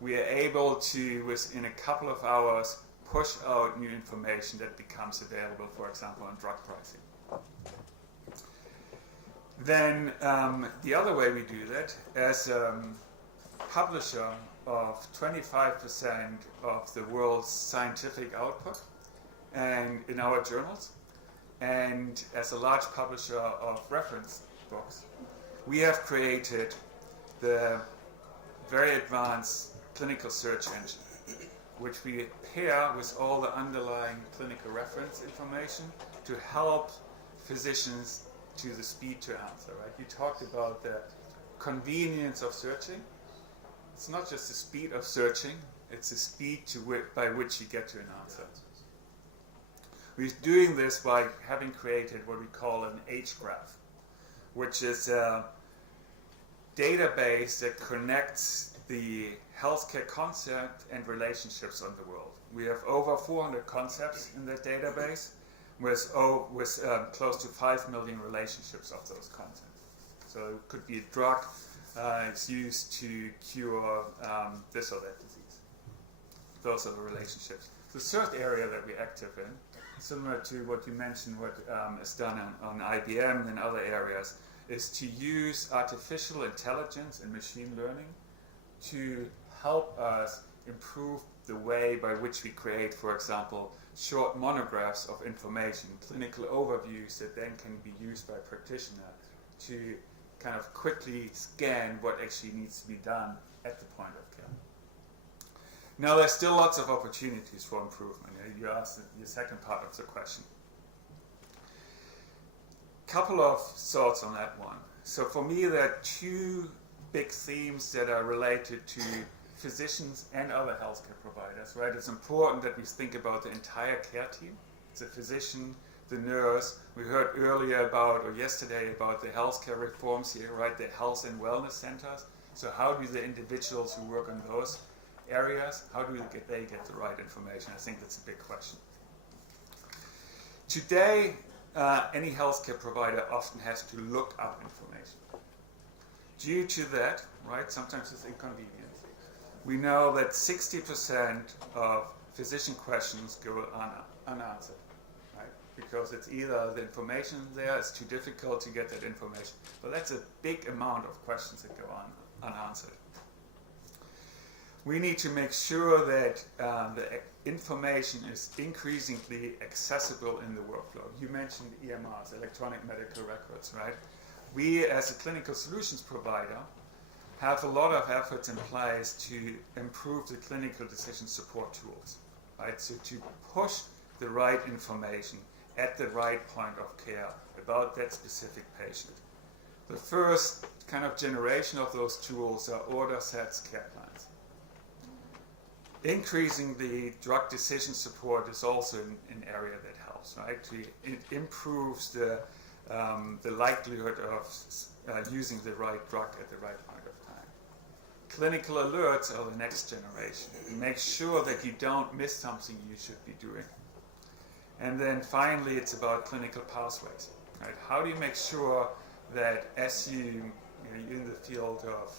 we are able to, within a couple of hours, push out new information that becomes available, for example, on drug pricing. Then the other way we do that, as a publisher of 25% of the world's scientific output and in our journals, and as a large publisher of reference books, we have created the very advanced clinical search engine, which we pair with all the underlying clinical reference information to help physicians to the speed to answer, right? You talked about the convenience of searching. It's not just the speed of searching, it's the speed by which you get to an answer. We're doing this by having created what we call an H graph, which is a database that connects the healthcare concept and relationships on the world. We have over 400 concepts in that database with close to 5 million relationships of those concepts. So it could be a drug, it's used to cure this or that disease. Those are the relationships. The third area that we're active in, similar to what you mentioned, what is done on IBM and other areas, is to use artificial intelligence and machine learning to help us improve the way by which we create, for example, short monographs of information, clinical overviews that then can be used by a practitioner to kind of quickly scan what actually needs to be done at the point of care. Now, there's still lots of opportunities for improvement. You asked the second part of the question. Couple of thoughts on that one. So for me, there are two big themes that are related to physicians and other healthcare providers, right? It's important that we think about the entire care team. It's the physician, the nurse. We heard earlier about, or yesterday, about the healthcare reforms here, right? The health and wellness centers. So how do the individuals who work on those areas, how do they get the right information? I think that's a big question. Today, any healthcare provider often has to look up information. Due to that, right, sometimes it's inconvenient. We know that 60% of physician questions go unanswered, right? Because it's either the information there is too difficult to get that information, but that's a big amount of questions that go unanswered. We need to make sure that the information is increasingly accessible in the workflow. You mentioned EMRs, electronic medical records, right? We, as a clinical solutions provider, have a lot of efforts in place to improve the clinical decision support tools, right? So to push the right information at the right point of care about that specific patient. The first kind of generation of those tools are order sets, care plans. Increasing the drug decision support is also an area that helps, right? It improves the likelihood of using the right drug at the right point of time. Clinical alerts are the next generation. Make sure that you don't miss something you should be doing. And then finally, it's about clinical pathways, right? How do you make sure that as you're in the field of,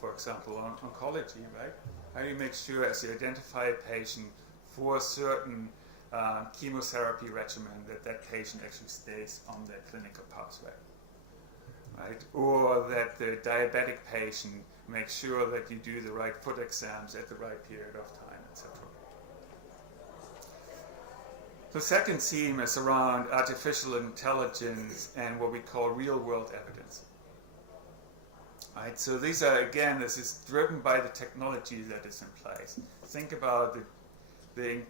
for example, oncology, right? How do you make sure as you identify a patient for a certain chemotherapy regimen that patient actually stays on their clinical pathway? right? Or that the diabetic patient makes sure that you do the right foot exams at the right period of time, etc. The second theme is around artificial intelligence and what we call real-world evidence. Right? So these are, again, this is driven by the technology that is in place. Think about the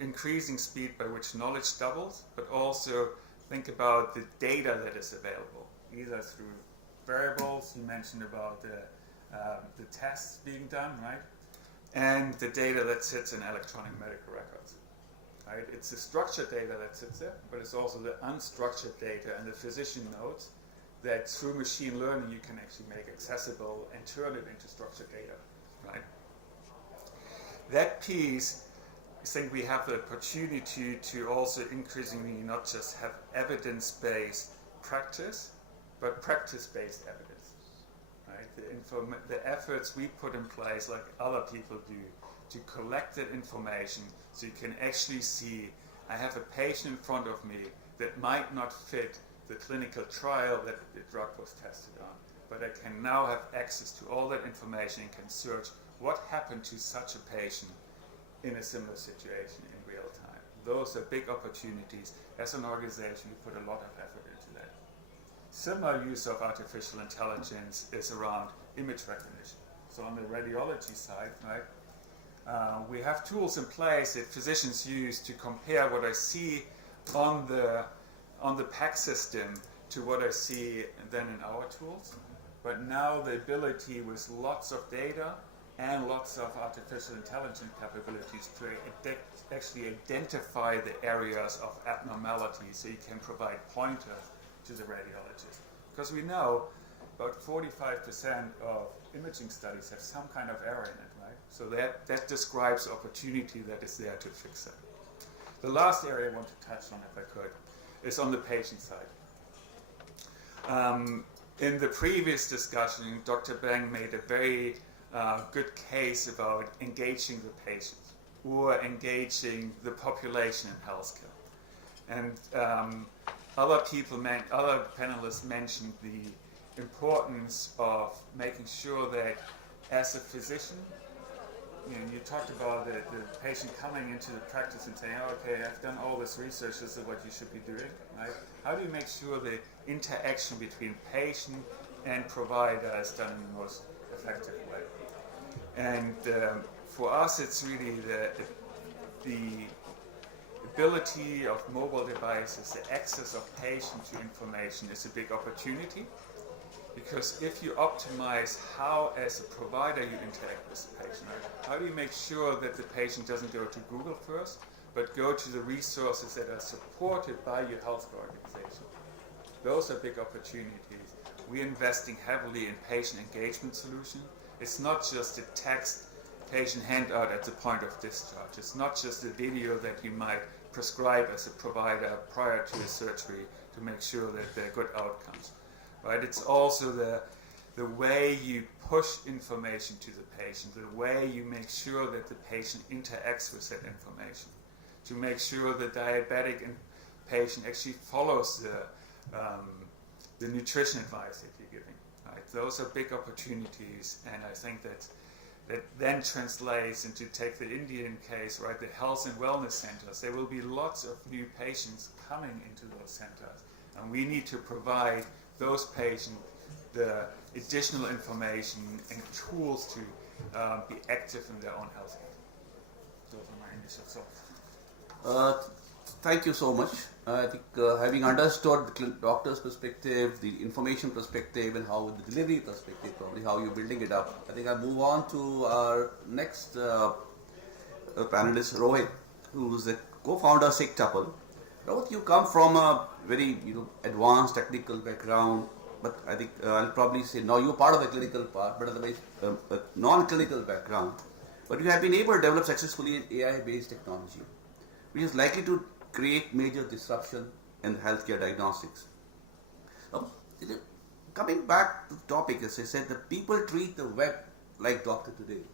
increasing speed by which knowledge doubles, but also think about the data that is available, either through variables, you mentioned about the tests being done, right? And the data that sits in electronic medical records. Right? It's the structured data that sits there, but it's also the unstructured data and the physician notes that through machine learning you can actually make accessible and turn it into structured data. Right? That piece, I think we have the opportunity to also increasingly not just have evidence-based practice, but practice-based evidence. Right? The efforts we put in place, like other people do, to collect that information so you can actually see, I have a patient in front of me that might not fit the clinical trial that the drug was tested on, but I can now have access to all that information and can search what happened to such a patient in a similar situation in real time. Those are big opportunities. As an organization, we put a lot of effort into that. Similar use of artificial intelligence is around image recognition. So on the radiology side, right, we have tools in place that physicians use to compare what I see on the PAC system to what I see then in our tools. But now the ability with lots of data and lots of artificial intelligence capabilities to actually identify the areas of abnormality so you can provide pointers to the radiologist. Because we know about 45% of imaging studies have some kind of error in it, right? So that describes opportunity that is there to fix that. The last area I want to touch on, if I could, is on the patient side. In the previous discussion, Dr. Beng made a very good case about engaging the patients or engaging the population in healthcare. And other panelists mentioned the importance of making sure that as a physician, you talked about the patient coming into the practice and saying, oh, okay, I've done all this research, this is what you should be doing, right? How do you make sure the interaction between patient and provider is done in the most effective way? And for us, it's really the ability of mobile devices, the access of patient to information is a big opportunity. Because if you optimize how, as a provider, you interact with the patient, how do you make sure that the patient doesn't go to Google first, but go to the resources that are supported by your healthcare organization? Those are big opportunities. We're investing heavily in patient engagement solutions. It's not just a text patient handout at the point of discharge. It's not just a video that you might prescribe as a provider prior to a surgery to make sure that there are good outcomes. Right? It's also the way you push information to the patient, the way you make sure that the patient interacts with that information, to make sure the diabetic patient actually follows the nutrition advice that you're giving. Right? Those are big opportunities, and I think that then translates into, take the Indian case, right? The health and wellness centers. There will be lots of new patients coming into those centers, and we need to provide those patients the additional information and tools to be active in their own health. Those are my initial thoughts. Thank you so much. I think having understood the doctor's perspective, the information perspective, and how the delivery perspective, probably how you're building it up, I think I'll move on to our next panelist, Rohit, who's the co-founder of FICCI. Rohit, you come from a very advanced technical background, but I think I'll probably say now you're part of the clinical part, but otherwise a non-clinical background. But you have been able to develop successfully an AI-based technology, which is likely to create major disruption in healthcare diagnostics. Coming back to the topic, as I said, the people treat the web like doctor today,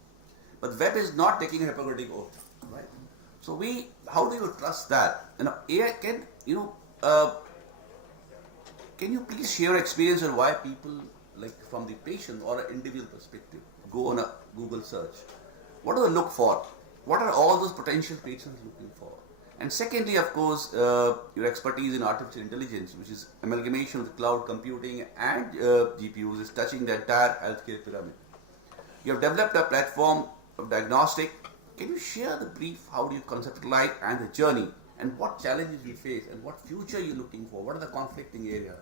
but web is not taking a Hippocratic oath, right? So how do you trust that? AI can Can you please share your experience on why people, like from the patient or an individual perspective, go on a Google search? What do they look for? What are all those potential patients looking for? And secondly, of course, your expertise in artificial intelligence, which is amalgamation of the cloud computing and GPUs, is touching the entire healthcare pyramid. You have developed a platform of diagnostic. Can you share the brief? How do you conceptualize and the journey, and what challenges you face, and what future you're looking for? What are the conflicting areas?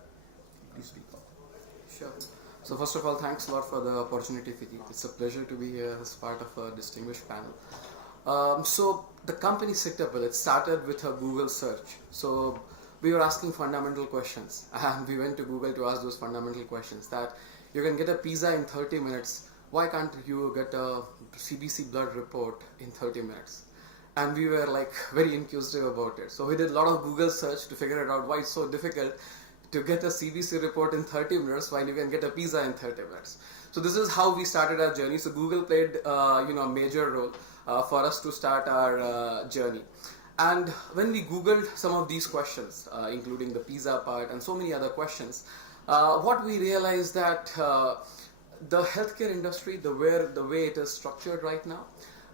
Please speak up. Sure. So first of all, thanks a lot for the opportunity, FICCI. It's a pleasure to be here as part of a distinguished panel. So the company Sickable, it started with a Google search. So we were asking fundamental questions, and we went to Google to ask those fundamental questions. That you can get a pizza in 30 minutes. Why can't you get a CBC blood report in 30 minutes? And we were like very inquisitive about it. So we did a lot of Google search to figure it out why it's so difficult to get a CBC report in 30 minutes while you can get a pizza in 30 minutes. So this is how we started our journey. So Google played a major role for us to start our journey. And when we Googled some of these questions, including the pizza part and so many other questions, what we realized that the healthcare industry, the way it is structured right now,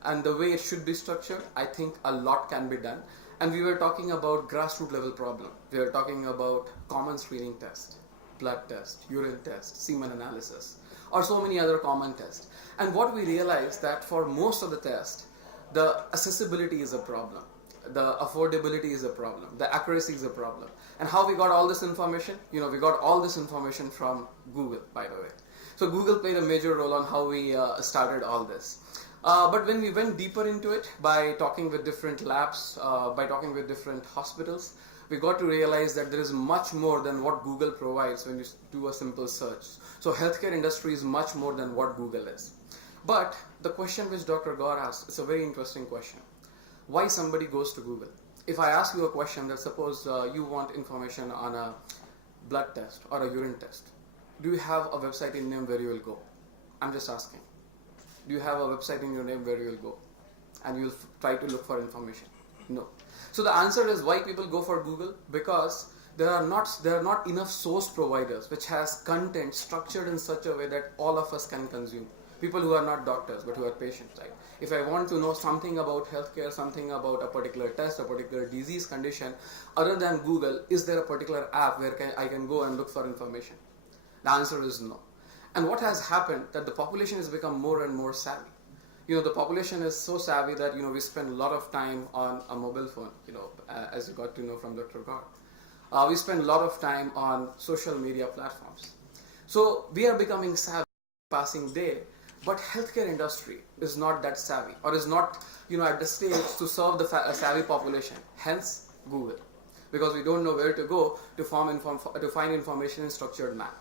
and the way it should be structured, I think a lot can be done. And we were talking about grassroots level problem. We were talking about common screening test, blood test, urine test, semen analysis, or so many other common tests. And what we realized that for most of the tests, the accessibility is a problem, the affordability is a problem, the accuracy is a problem. And how we got all this information? We got all this information from Google, by the way. So Google played a major role on how we started all this. But when we went deeper into it, by talking with different labs, by talking with different hospitals, we got to realize that there is much more than what Google provides when you do a simple search. So healthcare industry is much more than what Google is. But the question which Dr. Gaur asked, it's a very interesting question. Why somebody goes to Google? If I ask you a question that suppose you want information on a blood test or a urine test, do you have a website in name where you will go? I'm just asking. Do you have a website in your name where you will go and you'll try to look for information? No. So the answer is why people go for Google, because there are not enough source providers which has content structured in such a way that all of us can consume. People who are not doctors but who are patients, right? If I want to know something about healthcare, something about a particular test, a particular disease condition, other than Google, is there a particular app where I can go and look for information? The answer is no. And what has happened that the population has become more and more savvy. The population is so savvy that we spend a lot of time on a mobile phone. As you got to know from Dr. Gaur, we spend a lot of time on social media platforms. So we are becoming savvy passing day, but healthcare industry is not that savvy, or is not at the stage to serve the savvy population. Hence Google, because we don't know where to go to find information in structured manner.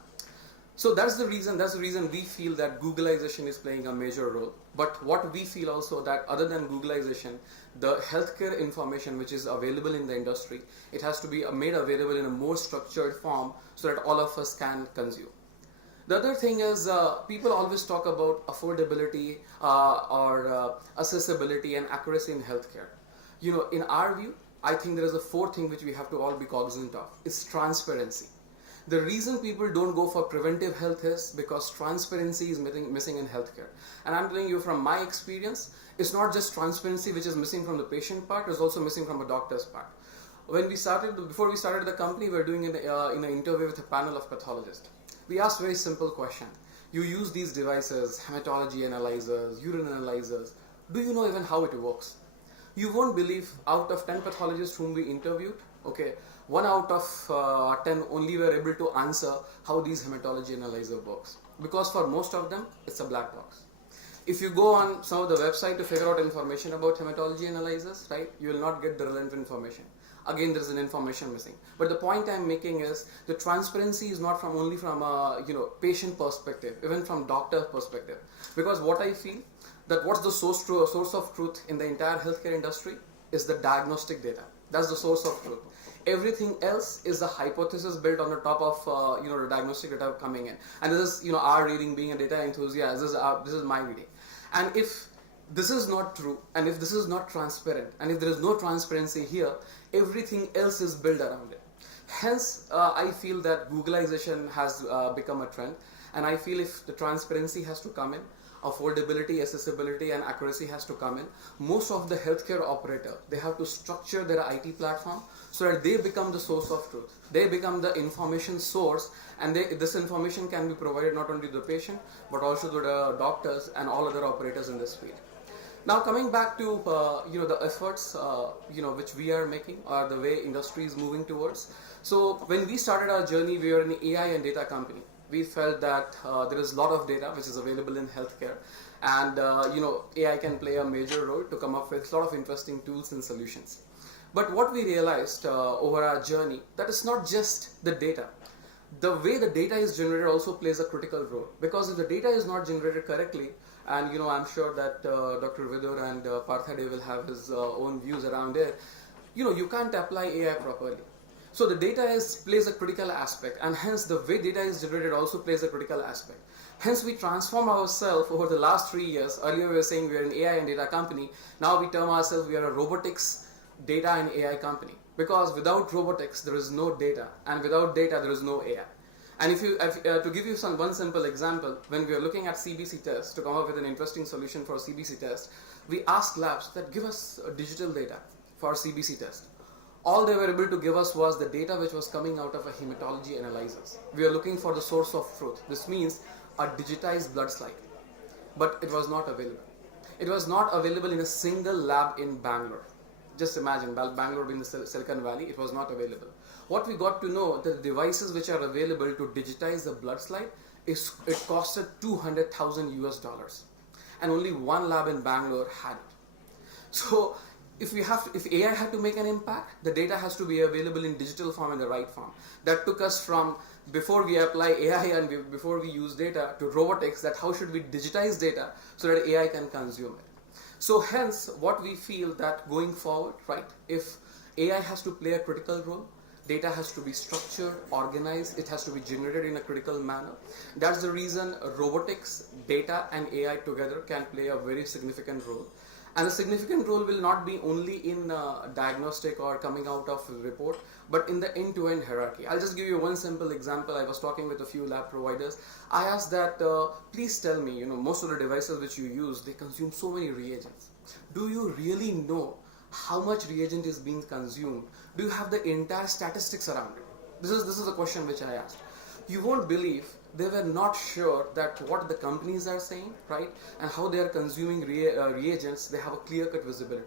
So that's the reason we feel that Googlization is playing a major role. But what we feel also that other than Googlization, the healthcare information which is available in the industry, it has to be made available in a more structured form so that all of us can consume. The other thing is people always talk about affordability or accessibility and accuracy in healthcare. In our view, I think there is a fourth thing which we have to all be cognizant of. It's transparency. The reason people don't go for preventive health is because transparency is missing in healthcare. And I'm telling you from my experience, it's not just transparency which is missing from the patient part, it's also missing from a doctor's part. Before we started the company, we were doing in an interview with a panel of pathologists. We asked a very simple question. You use these devices, hematology analyzers, urine analyzers. Do you know even how it works? You won't believe out of 10 pathologists whom we interviewed, 1 out of 10 only were able to answer how these hematology analyzer works. Because for most of them, it's a black box. If you go on some of the website to figure out information about hematology analyzers, right, you will not get the relevant information. Again, there is an information missing. But the point I'm making is the transparency is not only from a patient perspective, even from doctor perspective. Because what I feel that what's the source of truth in the entire healthcare industry is the diagnostic data. That's the source of truth. Everything else is a hypothesis built on the top of the diagnostic data coming in. And this is our reading, being a data enthusiast. This is my reading. And if this is not true, and if this is not transparent, and if there is no transparency here, everything else is built around it. Hence, I feel that Googlization has become a trend, and I feel if the transparency has to come in, affordability, accessibility, and accuracy has to come in, most of the healthcare operator, they have to structure their IT platform so that they become the source of truth. They become the information source, and this information can be provided not only to the patient, but also to the doctors and all other operators in this field. Now coming back to the efforts which we are making, or the way industry is moving towards. So when we started our journey, we were an AI and data company. We felt that there is a lot of data which is available in healthcare, and AI can play a major role to come up with a lot of interesting tools and solutions. But what we realized over our journey, that it's not just the data. The way the data is generated also plays a critical role, because if the data is not generated correctly, and I'm sure that Dr. Vidur and Parthade will have his own views around it, you can't apply AI properly. So the data plays a critical aspect, and hence the way data is generated also plays a critical aspect. Hence we transform ourselves over the last 3 years. Earlier we were saying we are an AI and data company. Now we term ourselves we are a robotics, data and AI company. Because without robotics there is no data, and without data there is no AI. And to give you one simple example, when we are looking at CBC tests to come up with an interesting solution for CBC test, we asked labs that give us digital data for CBC test. All they were able to give us was the data which was coming out of a hematology analysis. We are looking for the source of truth. This means a digitized blood slide. But it was not available. It was not available in a single lab in Bangalore. Just imagine, Bangalore being the Silicon Valley, it was not available. What we got to know, the devices which are available to digitize the blood slide, it costed $200,000. And only one lab in Bangalore had it. So if AI had to make an impact, the data has to be available in digital form in the right form. That took us from before we apply AI and before we use data to robotics, that how should we digitize data so that AI can consume it. So hence what we feel that going forward, right, if AI has to play a critical role, data has to be structured, organized, it has to be generated in a critical manner. That's the reason robotics, data and AI together can play a very significant role. And a significant role will not be only in diagnostic or coming out of a report, but in the end-to-end hierarchy. I'll just give you one simple example. I was talking with a few lab providers. I asked that, please tell me, most of the devices which you use, they consume so many reagents. Do you really know how much reagent is being consumed? Do you have the entire statistics around it? This is a question which I asked. You won't believe they were not sure that what the companies are saying, right, and how they are consuming reagents. They have a clear-cut visibility.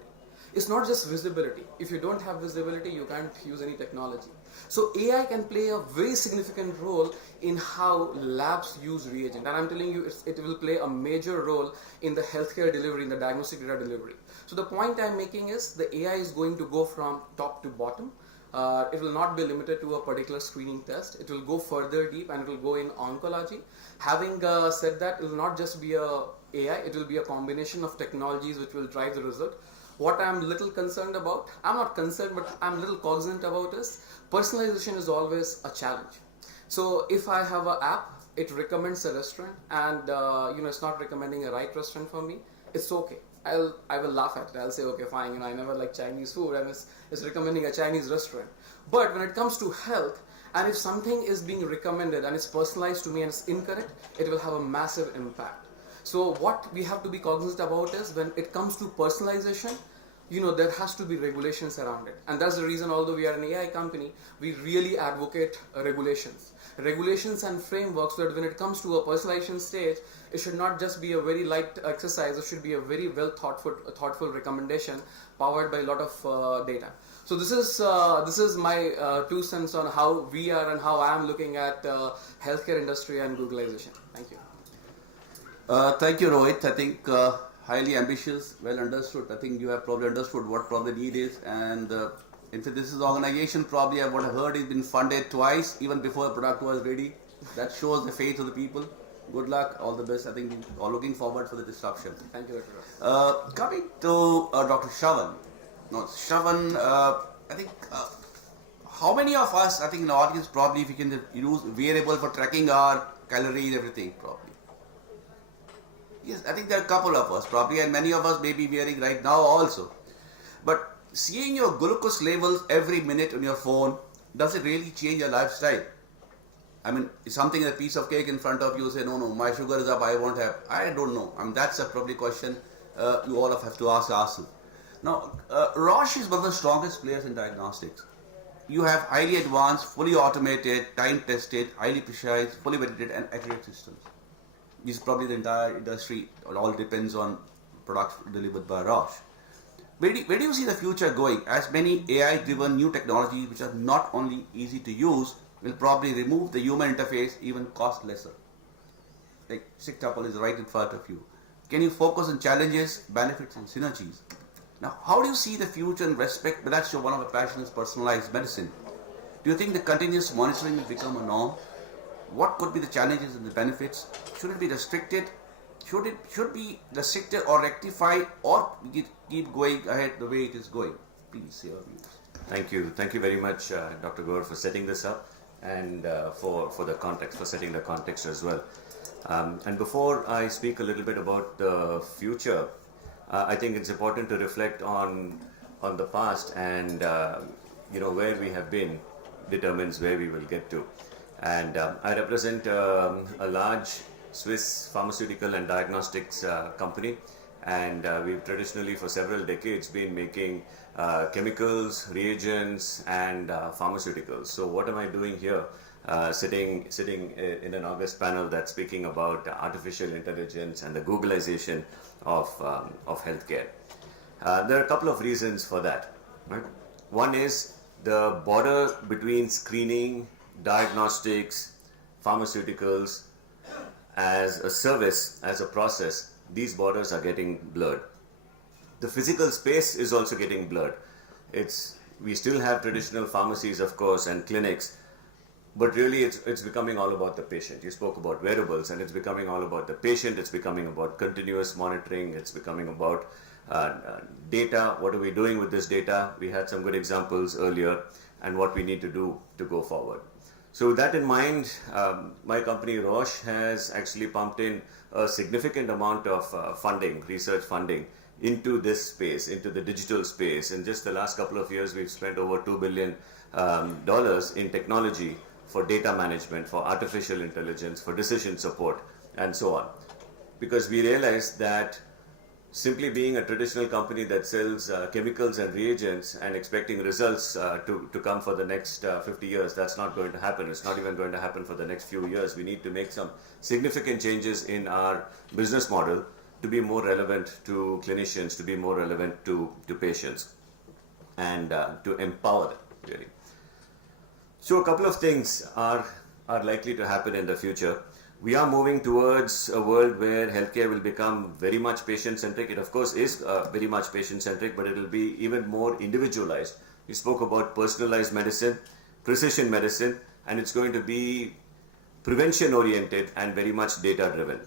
It's not just visibility. If you don't have visibility, you can't use any technology. So AI can play a very significant role in how labs use reagent. And I'm telling you, it will play a major role in the healthcare delivery, in the diagnostic data delivery. So the point I'm making is the AI is going to go from top to bottom. It will not be limited to a particular screening test. It will go further deep, and it will go in oncology. Having said that, it will not just be a AI, it will be a combination of technologies which will drive the result. What I'm little concerned about, I'm not concerned, but I'm little cognizant about is personalization is always a challenge. So if I have an app, it recommends a restaurant, and it's not recommending a right restaurant for me, it's okay. I will laugh at it. I'll say, okay, fine, I never like Chinese food, and it's recommending a Chinese restaurant. But when it comes to health, and if something is being recommended and it's personalized to me and it's incorrect, it will have a massive impact. So what we have to be cognizant about is when it comes to personalization, there has to be regulations around it. And that's the reason, although we are an AI company, we really advocate regulations and frameworks, so that when it comes to a personalization stage, it should not just be a very light exercise. It should be a very well thoughtful recommendation powered by a lot of data. So this is my 2 cents on how we are and how I am looking at healthcare industry and Googlization. Thank you. Thank you, Rohit. I think highly ambitious, well understood. I think you have probably understood what probably the need is, and in fact, this is organization probably what I heard has been funded twice, even before the product was ready. That shows the faith of the people. Good luck, all the best. I think we are looking forward for the disruption. Thank you, Dr. Coming to Dr. Shravan. No, Shravan, I think how many of us, I think in the audience probably, if you can use wearable for tracking our calories, everything probably. Yes, I think there are a couple of us probably, and many of us may be wearing right now also. But seeing your glucose levels every minute on your phone, does it really change your lifestyle? I mean, it's something, a piece of cake in front of you, say, no, my sugar is up, I won't have. I don't know. I mean, that's a probably question you all have to ask yourself. Now, Roche is one of the strongest players in diagnostics. You have highly advanced, fully automated, time-tested, highly precise, fully validated and accurate systems. This is probably the entire industry. It all depends on products delivered by Roche. Where do you see the future going? As many AI-driven new technologies, which are not only easy to use, will probably remove the human interface, even cost lesser. Like FICCI is right in front of you. Can you focus on challenges, benefits, and synergies? Now, how do you see the future in respect? But that's one of the passions, personalized medicine. Do you think the continuous monitoring will become a norm? What could be the challenges and the benefits? Should it be restricted? Should it be restricted or rectified, or keep going ahead the way it is going? Please, your views. Thank you very much, Dr. Gaur, for setting this up and for the context, for setting the context as well. And before I speak a little bit about the future, I think it's important to reflect on the past, and where we have been determines where we will get to. And I represent a large Swiss pharmaceutical and diagnostics company, and we've traditionally for several decades been making chemicals, reagents, and pharmaceuticals. So what am I doing here? Sitting in an august panel that's speaking about artificial intelligence and the Googlization of healthcare. There are a couple of reasons for that. Right? One is the border between screening, diagnostics, pharmaceuticals as a service, as a process. These borders are getting blurred. The physical space is also getting blurred. We still have traditional pharmacies, of course, and clinics, but really it's becoming all about the patient. You spoke about wearables, and it's becoming all about the patient. It's becoming about continuous monitoring. It's becoming about data. What are we doing with this data? We had some good examples earlier, and what we need to do to go forward. So with that in mind, my company Roche has actually pumped in a significant amount of funding, research funding, into this space, into the digital space. In just the last couple of years, we've spent over $2 billion in technology for data management, for artificial intelligence, for decision support, and so on. Because we realized that simply being a traditional company that sells chemicals and reagents and expecting results to come for the next 50 years, that's not going to happen. It's not even going to happen for the next few years. We need to make some significant changes in our business model to be more relevant to clinicians, to be more relevant to patients, and to empower them, really. So a couple of things are likely to happen in the future. We are moving towards a world where healthcare will become very much patient-centric. It, of course, is very much patient-centric, but it will be even more individualized. We spoke about personalized medicine, precision medicine, and it's going to be prevention-oriented and very much data-driven.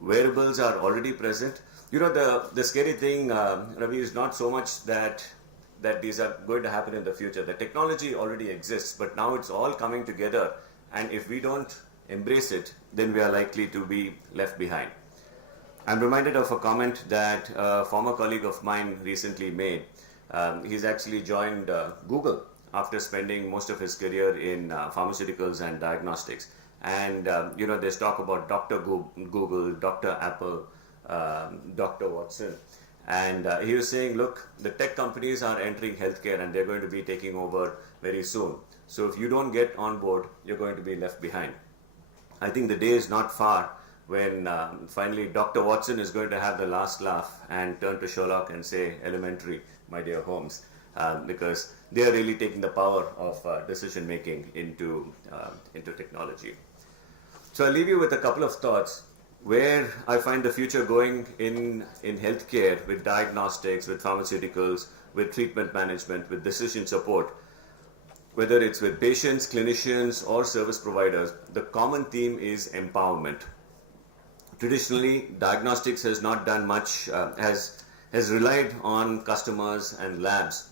Wearables are already present. You know, the scary thing, Ravi, is not so much that these are going to happen in the future. The technology already exists, but now it's all coming together, and if we don't embrace it, then we are likely to be left behind. I'm reminded of a comment that a former colleague of mine recently made. He's actually joined Google after spending most of his career in pharmaceuticals and diagnostics. And there's talk about Dr. Google, Dr. Apple, Dr. Watson. And he was saying, look, the tech companies are entering healthcare and they're going to be taking over very soon. So if you don't get on board, you're going to be left behind. I think the day is not far when finally Dr. Watson is going to have the last laugh and turn to Sherlock and say, elementary, my dear Holmes, because they are really taking the power of decision making into technology. So I'll leave you with a couple of thoughts where I find the future going in healthcare, with diagnostics, with pharmaceuticals, with treatment management, with decision support. Whether it's with patients, clinicians, or service providers, the common theme is empowerment. Traditionally, diagnostics has not done much, has relied on customers and labs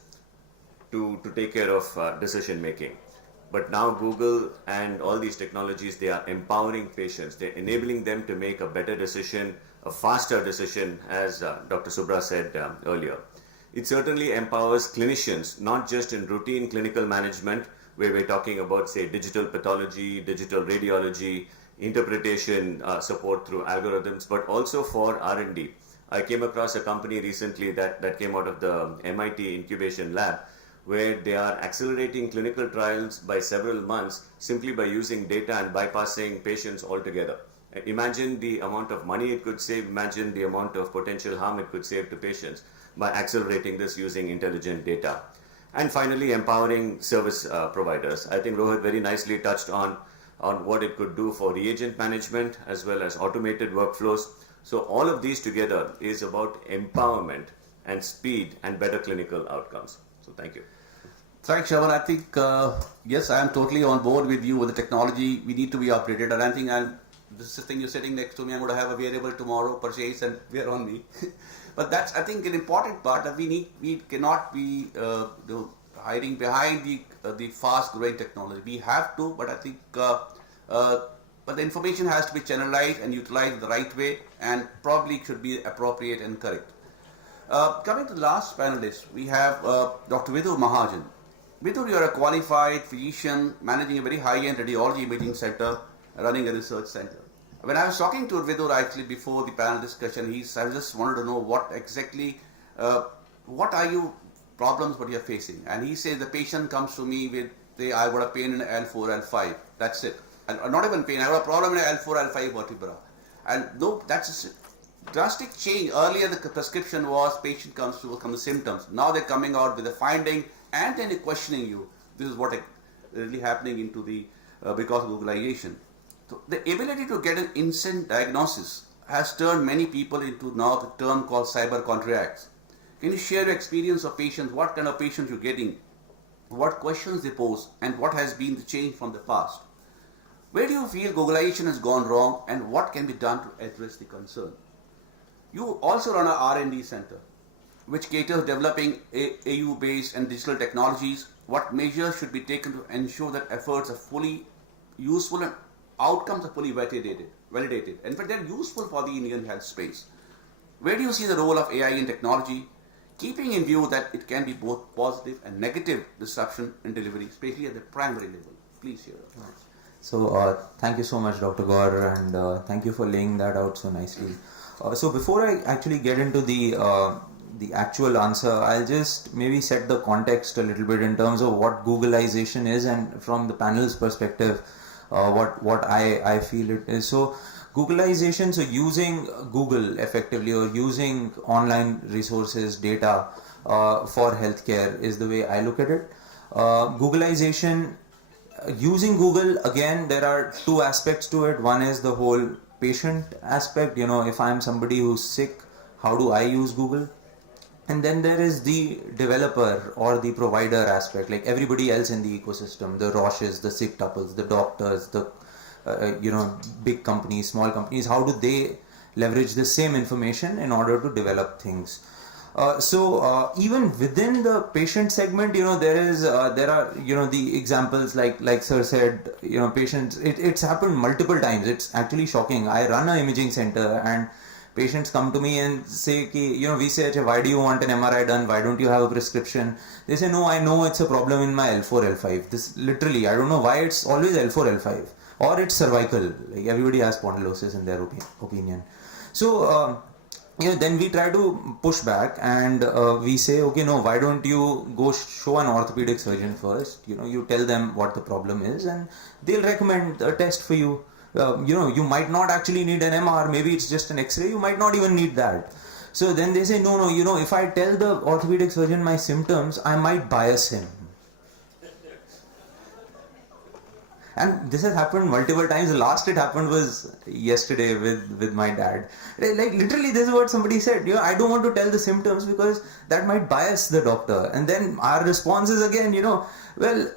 to take care of decision making. But now Google and all these technologies, they are empowering patients. They're enabling them to make a better decision, a faster decision, as Dr. Subra said earlier. It certainly empowers clinicians, not just in routine clinical management, where we're talking about, say, digital pathology, digital radiology, interpretation support through algorithms, but also for R&D. I came across a company recently that came out of the MIT incubation lab, where they are accelerating clinical trials by several months simply by using data and bypassing patients altogether. Imagine the amount of money it could save, imagine the amount of potential harm it could save to patients by accelerating this using intelligent data. And finally, empowering service providers. I think Rohit very nicely touched on what it could do for reagent management as well as automated workflows. So all of these together is about empowerment and speed and better clinical outcomes. So thank you. Thanks, Shravan. I think, yes, I am totally on board with you with the technology. We need to be updated. And I think this thing you're sitting next to me, I'm going to have a wearable tomorrow, purchase and wear on me. But that's, I think, an important part that we cannot be hiding behind the fast-growing technology. We have to, but I think, but the information has to be channelized and utilized the right way, and probably should be appropriate and correct. Coming to the last panelist, we have Dr. Vidur Mahajan. Vidur, you are a qualified physician managing a very high-end radiology imaging center, running a research center. When I was talking to Vidur actually before the panel discussion, I just wanted to know what exactly, what are you problems what you are facing? And he says the patient comes to me with, I got a pain in L4, L5. That's it. And not even pain, I got a problem in L4, L5 vertebra. And no, that's a drastic change. Earlier the prescription was patient comes to overcome the symptoms. Now they're coming out with a finding and then they're questioning you. This is what is really happening into the because of Googlization. So the ability to get an instant diagnosis has turned many people into now the term called cyber contracts. Can you share your experience of patients, what kind of patients you're getting, what questions they pose, and what has been the change from the past? Where do you feel Googlization has gone wrong, and what can be done to address the concern? You also run an R&D center, which caters developing AU-based and digital technologies. What measures should be taken to ensure that efforts are fully useful and outcomes are fully validated, and but they're useful for the Indian health space? Where do you see the role of AI in technology, keeping in view that it can be both positive and negative disruption in delivery, especially at the primary level? Please share your thoughts. So thank you so much, Dr. Gaur, and thank you for laying that out so nicely. So before I actually get into the actual answer, I'll just maybe set the context a little bit in terms of what Googlization is, and from the panel's perspective, what I feel it is. So Googlization, so using Google effectively or using online resources, data for healthcare is the way I look at it. Googlization, using Google, again, there are two aspects to it. One is the whole patient aspect. If I'm somebody who's sick, how do I use Google? And then there is the developer or the provider aspect, like everybody else in the ecosystem, the Roches, the sick tupples, the doctors, the big companies, small companies. How do they leverage the same information in order to develop things? So even within the patient segment, there are the examples like Sir said, patients. It's happened multiple times. It's actually shocking. I run an imaging center and patients come to me and say, we say, why do you want an MRI done? Why don't you have a prescription? They say, no, I know it's a problem in my L4, L5. This literally, I don't know why it's always L4, L5. Or it's cervical. Like everybody has spondylosis in their opinion. So, then we try to push back and we say, okay, no, why don't you go show an orthopedic surgeon first? You tell them what the problem is and they'll recommend a test for you. You might not actually need an MR, maybe it's just an X-ray, you might not even need that. So then they say, no, if I tell the orthopedic surgeon my symptoms, I might bias him. And this has happened multiple times. The last it happened was yesterday with my dad. Like literally this is what somebody said, I don't want to tell the symptoms because that might bias the doctor. And then our response is again, well,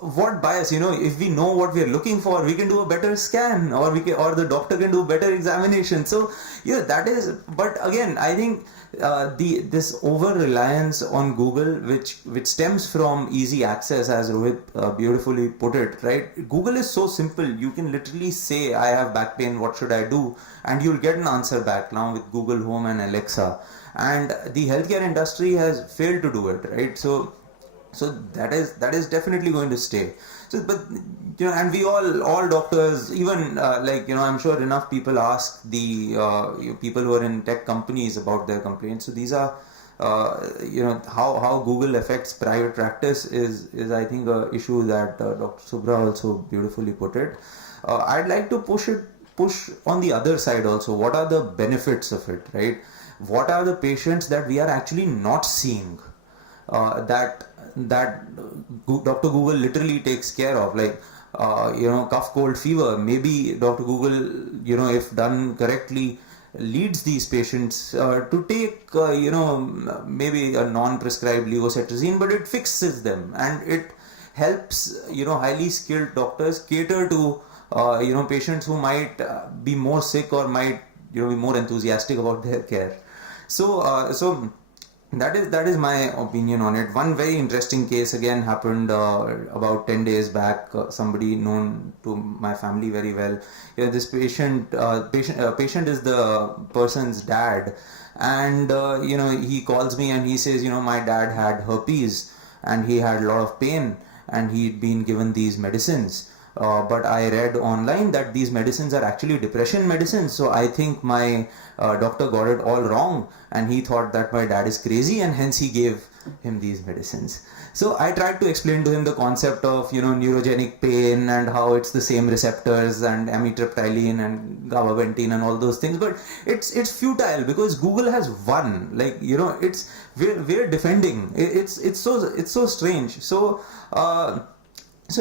what bias? If we know what we are looking for, we can do a better scan, or the doctor can do a better examination. So that is. But again, I think this over reliance on Google, which stems from easy access, as Rohit beautifully put it, right? Google is so simple. You can literally say, I have back pain, what should I do? And you'll get an answer back now with Google Home and Alexa. And the healthcare industry has failed to do it, right? So So that is definitely going to stay. So, but and we all doctors, even I'm sure enough people ask the people who are in tech companies about their complaints. So these are how Google affects private practice is I think a issue that Dr. Subra also beautifully put it. I'd like to push on the other side also. What are the benefits of it, right? What are the patients that we are actually not seeing that Dr. Google literally takes care of, like cough, cold, fever? Maybe Dr. Google, if done correctly, leads these patients to take maybe a non-prescribed levocetirizine, but it fixes them and it helps highly skilled doctors cater to patients who might be more sick or might be more enthusiastic about their care. So that is my opinion on it. One very interesting case again happened about 10 days back. Somebody known to my family very well. This patient is the person's dad, and he calls me and he says, my dad had herpes and he had a lot of pain and he'd been given these medicines. But I read online that these medicines are actually depression medicines, so I think my doctor got it all wrong and he thought that my dad is crazy and hence he gave him these medicines. So I tried to explain to him the concept of neurogenic pain and how it's the same receptors and amitriptyline and gabapentin and all those things, but it's futile because Google has won. We're defending. It's so strange. So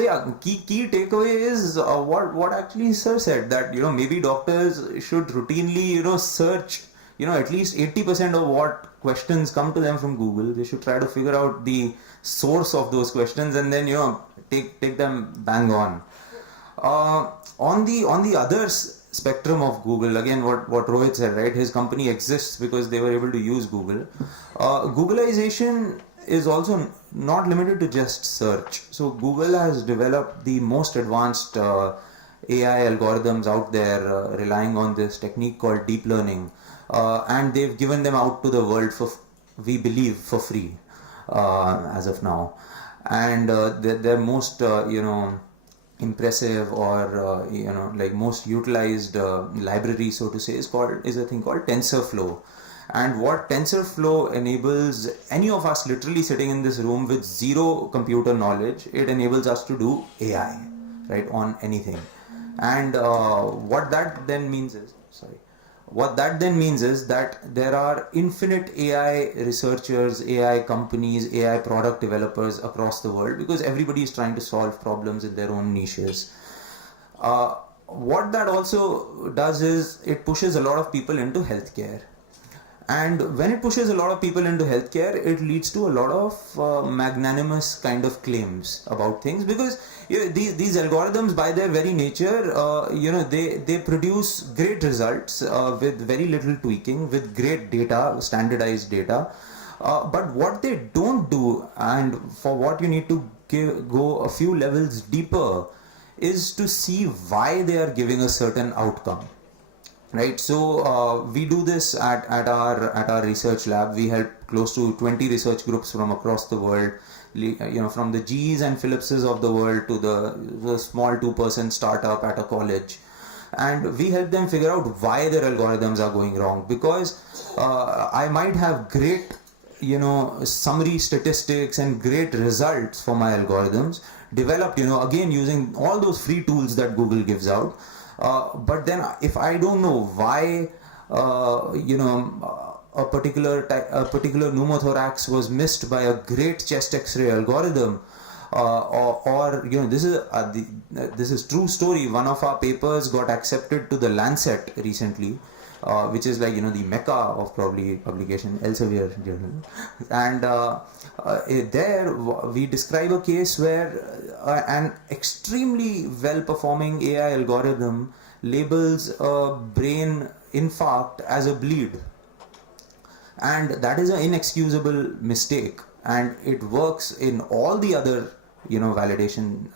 yeah, key takeaway is what actually sir said, that maybe doctors should routinely search at least 80% of what questions come to them from Google. They should try to figure out the source of those questions and then take them bang on. On the other spectrum of Google, again what Rohit said, right? His company exists because they were able to use Google. Googleization is also not limited to just search. So Google has developed the most advanced AI algorithms out there, relying on this technique called deep learning, and they've given them out to the world we believe for free as of now. And their most impressive or most utilized library, so to say, is a thing called TensorFlow. And what TensorFlow enables any of us literally sitting in this room with zero computer knowledge, it enables us to do AI, right, on anything. And what that then means is that there are infinite AI researchers, AI companies, AI product developers across the world, because everybody is trying to solve problems in their own niches. What that also does is it pushes a lot of people into healthcare. And when it pushes a lot of people into healthcare, it leads to a lot of magnanimous kind of claims about things, because these algorithms, by their very nature, they produce great results with very little tweaking, with great data, standardized data. But what they don't do, and for what you need to go a few levels deeper, is to see why they are giving a certain outcome. Right, so we do this at our research lab. We help close to 20 research groups from across the world, from the GEs and Philipses of the world to the small 2% startup at a college, and we help them figure out why their algorithms are going wrong. Because I might have great summary statistics and great results for my algorithms developed again using all those free tools that Google gives out. But then if I don't know why a particular pneumothorax was missed by a great chest X-ray algorithm, or this is true story. One of our papers got accepted to the Lancet recently, which is the mecca of probably publication, Elsevier journal, and there we describe a case where an extremely well-performing AI algorithm labels a brain infarct as a bleed, and that is an inexcusable mistake, and it works in all the other validation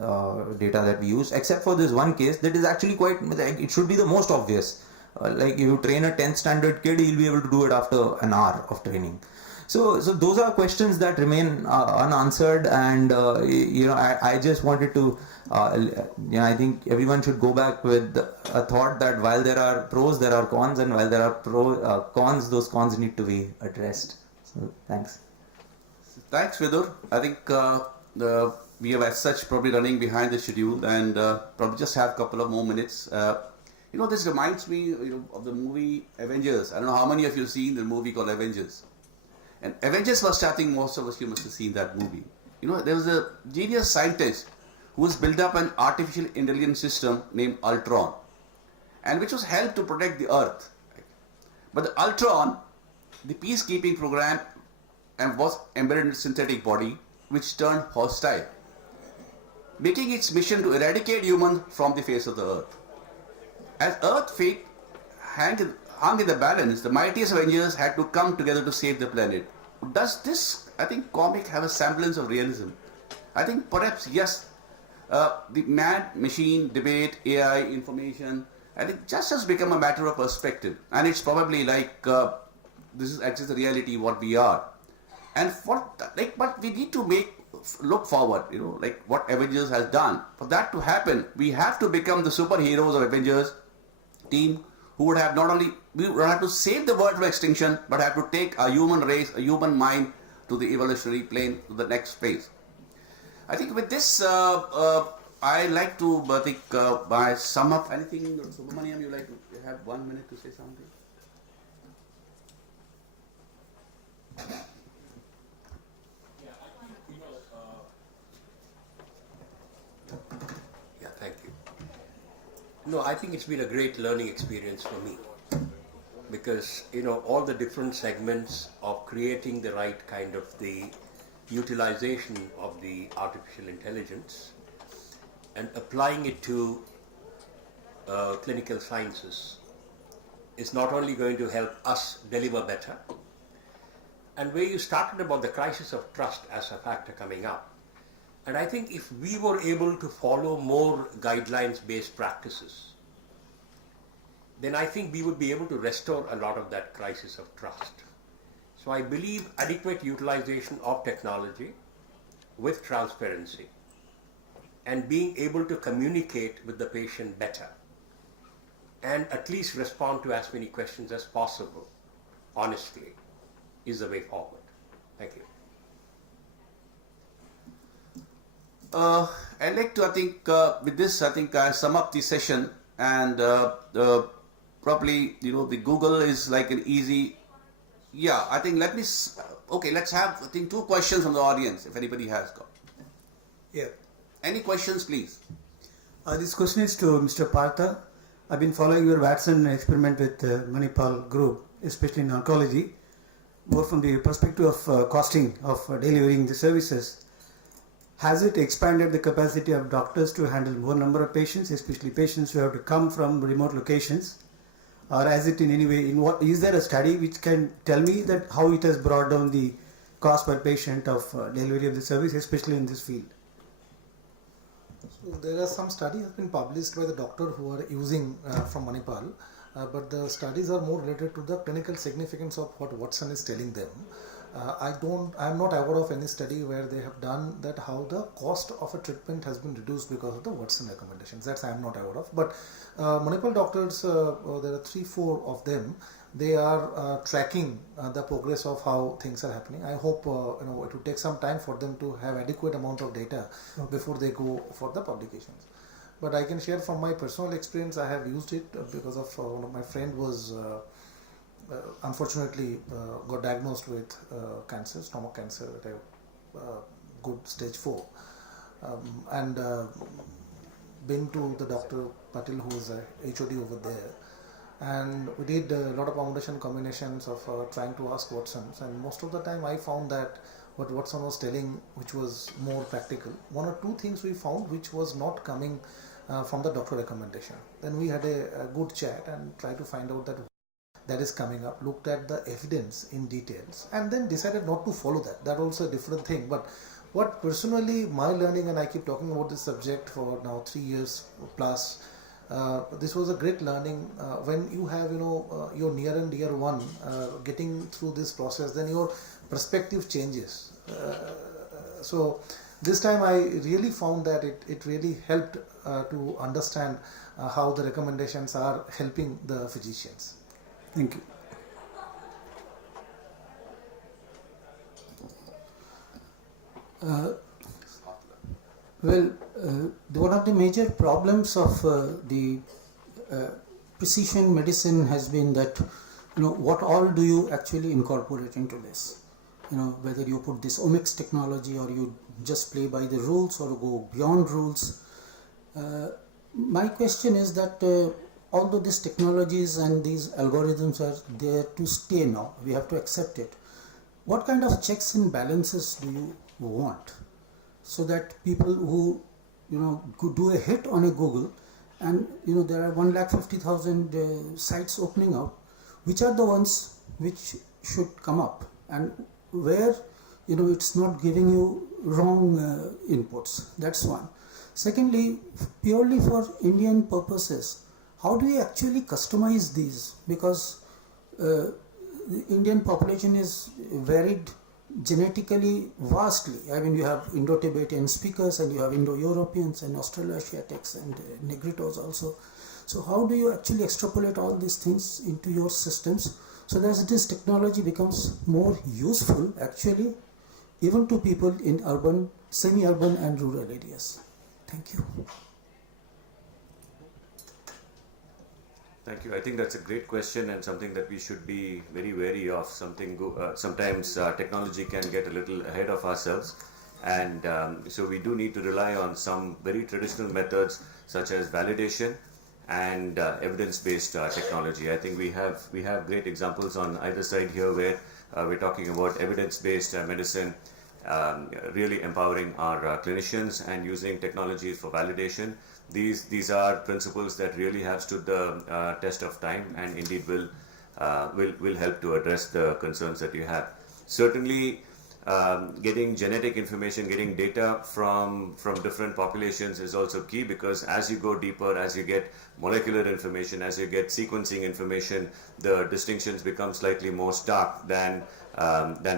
data that we use, except for this one case that is actually quite, it should be the most obvious. If you train a 10th standard kid, he'll be able to do it after an hour of training. So those are questions that remain unanswered, and I just wanted to, I think everyone should go back with a thought that while there are pros, there are cons, and while there are cons, those cons need to be addressed. So thanks. Thanks, Vidur. I think we have as such probably running behind the schedule, and probably just have a couple of more minutes. This reminds me of the movie Avengers. I don't know how many of you have seen the movie called Avengers. And Avengers was starting, most of us, you must have seen that movie. There was a genius scientist who has built up an artificial intelligence system named Ultron, and which was held to protect the Earth. But the Ultron, the peacekeeping program, and was embedded in a synthetic body which turned hostile, making its mission to eradicate humans from the face of the Earth. As Earth fate hung in the balance, the mightiest Avengers had to come together to save the planet. Does this, I think, comic have a semblance of realism? I think perhaps yes. The man-machine debate, AI, information, I think just has become a matter of perspective, and it's probably like this is actually the reality what we are. And but we need to look forward. Like what Avengers has done. For that to happen, we have to become the superheroes of Avengers team, who would have we would have to save the world from extinction, but have to take a human race, a human mind to the evolutionary plane, to the next phase. I think with this, I like to by sum up anything. Subramaniam, you like to have 1 minute to say something? Yeah, thank you. No, I think it's been a great learning experience for me, because all the different segments of creating the right kind of the utilization of the artificial intelligence and applying it to clinical sciences is not only going to help us deliver better, and where you started about the crisis of trust as a factor coming up. And I think if we were able to follow more guidelines-based practices, then I think we would be able to restore a lot of that crisis of trust. So I believe adequate utilization of technology with transparency and being able to communicate with the patient better and at least respond to as many questions as possible, honestly, is the way forward. Thank you. I'd like to, I think, with this, I think I sum up the session, and probably, the Google is like an easy, I think let's have, I think, 2 questions from the audience, if anybody has got. Yeah. Any questions, please? This question is to Mr. Partha. I've been following your Watson experiment with Manipal group, especially in oncology, more from the perspective of costing of delivering the services. Has it expanded the capacity of doctors to handle more number of patients, especially patients who have to come from remote locations? Or has it in any way, is there a study which can tell me that how it has brought down the cost per patient of delivery of the service, especially in this field? So there are some studies have been published by the doctor who are using from Manipal, but the studies are more related to the clinical significance of what Watson is telling them. I am not aware of any study where they have done that, how the cost of a treatment has been reduced because of the Watson recommendations. That's I am not aware of. But Manipal doctors, there are 3-4 of them. They are tracking the progress of how things are happening. I hope it will take some time for them to have adequate amount of data before they go for the publications. But I can share from my personal experience. I have used it because of one of my friend was unfortunately got diagnosed with cancer, stomach cancer at a good stage 4, and been to the Dr. Patil, who is a HOD over there, and we did a lot of permutation combinations of trying to ask Watson's, and most of the time I found that what Watson was telling, which was more practical, 1 or 2 things we found which was not coming from the doctor recommendation. Then we had a good chat and tried to find out that is coming up, looked at the evidence in details, and then decided not to follow that. That also a different thing. But what personally my learning, and I keep talking about this subject for now 3 years plus, This was a great learning. When you have your near and dear one getting through this process, then your perspective changes. So this time I really found that it really helped to understand how the recommendations are helping the physicians. Thank you. One of the major problems of the precision medicine has been that, what all do you actually incorporate into this? Whether you put this omics technology or you just play by the rules or go beyond rules. My question is that although these technologies and these algorithms are there to stay now, we have to accept it. What kind of checks and balances do you want, so that people who could do a hit on a Google, and there are 150,000 sites opening up, which are the ones which should come up and where it's not giving you wrong inputs? That's one. Secondly, purely for Indian purposes, how do you actually customize these? Because the Indian population is varied genetically vastly. I mean, you have Indo-Tibetan speakers and you have Indo-Europeans and Australoasiatics and Negritos also. So how do you actually extrapolate all these things into your systems so that this technology becomes more useful actually even to people in urban, semi-urban and rural areas? Thank you. Thank you. I think that's a great question and something that we should be very wary of. Sometimes technology can get a little ahead of ourselves, and so we do need to rely on some very traditional methods such as validation and evidence-based technology. I think we have great examples on either side here where we're talking about evidence-based medicine, really empowering our clinicians and using technologies for validation. These are principles that really have stood the test of time and indeed will help to address the concerns that you have. Certainly, getting genetic information, getting data from different populations is also key, because as you go deeper, as you get molecular information, as you get sequencing information, the distinctions become slightly more stark than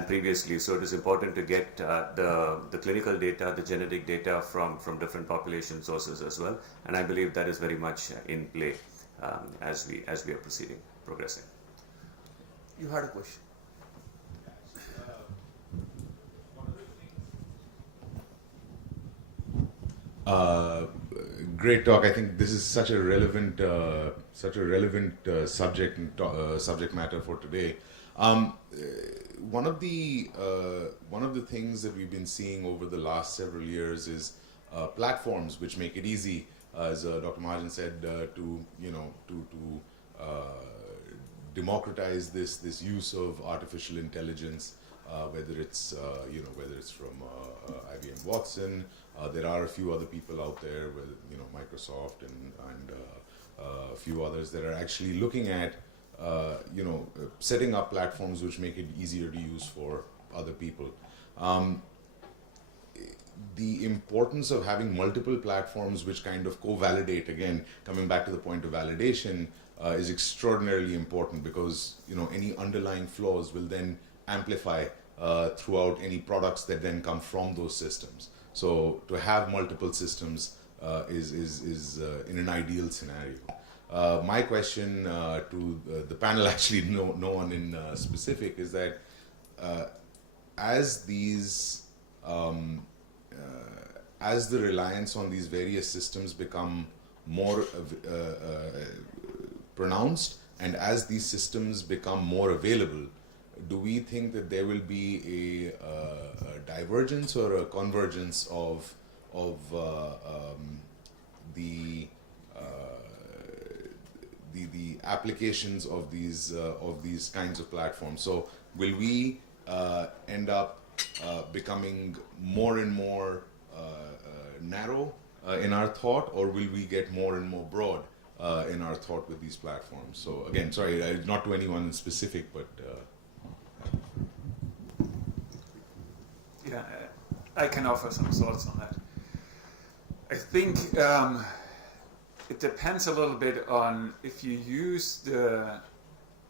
previously. So it is important to get the clinical data, the genetic data from different population sources as well. And I believe that is very much in play as we are progressing. You had a question. Great talk. I think this is such a relevant subject and subject matter for today. One of the things that we've been seeing over the last several years is platforms which make it easy, as Dr. Mahajan said, to democratize this use of artificial intelligence, whether it's from IBM Watson. There are a few other people out there, Microsoft and a few others that are actually looking at setting up platforms which make it easier to use for other people. The importance of having multiple platforms which kind of co-validate, again, coming back to the point of validation, is extraordinarily important, because any underlying flaws will then amplify throughout any products that then come from those systems. So to have multiple systems is in an ideal scenario. My question to the panel, actually no one in specific, is that as the reliance on these various systems become more pronounced, and as these systems become more available, do we think that there will be a divergence or a convergence of the applications of these kinds of platforms? So will we end up becoming more and more narrow in our thought, or will we get more and more broad in our thought with these platforms? So again, sorry, not to anyone in specific, but yeah, I can offer some thoughts on that. I think it depends a little bit on if you use the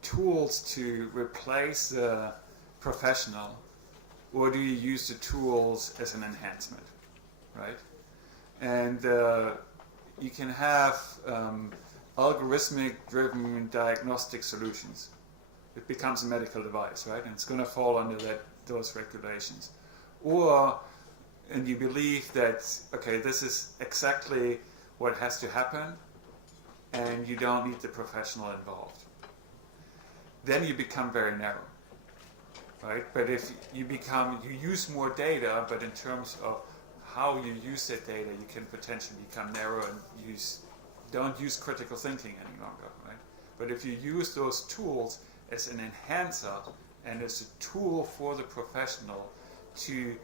tools to replace the professional, or do you use the tools as an enhancement, right? And you can have algorithmic driven diagnostic solutions. It becomes a medical device, right? And it's going to fall under those regulations. And you believe that, okay, this is exactly what has to happen, and you don't need the professional involved. Then you become very narrow, right? But if you use more data, but in terms of how you use that data, you can potentially become narrow and don't use critical thinking any longer, right? But if you use those tools as an enhancer and as a tool for the professional to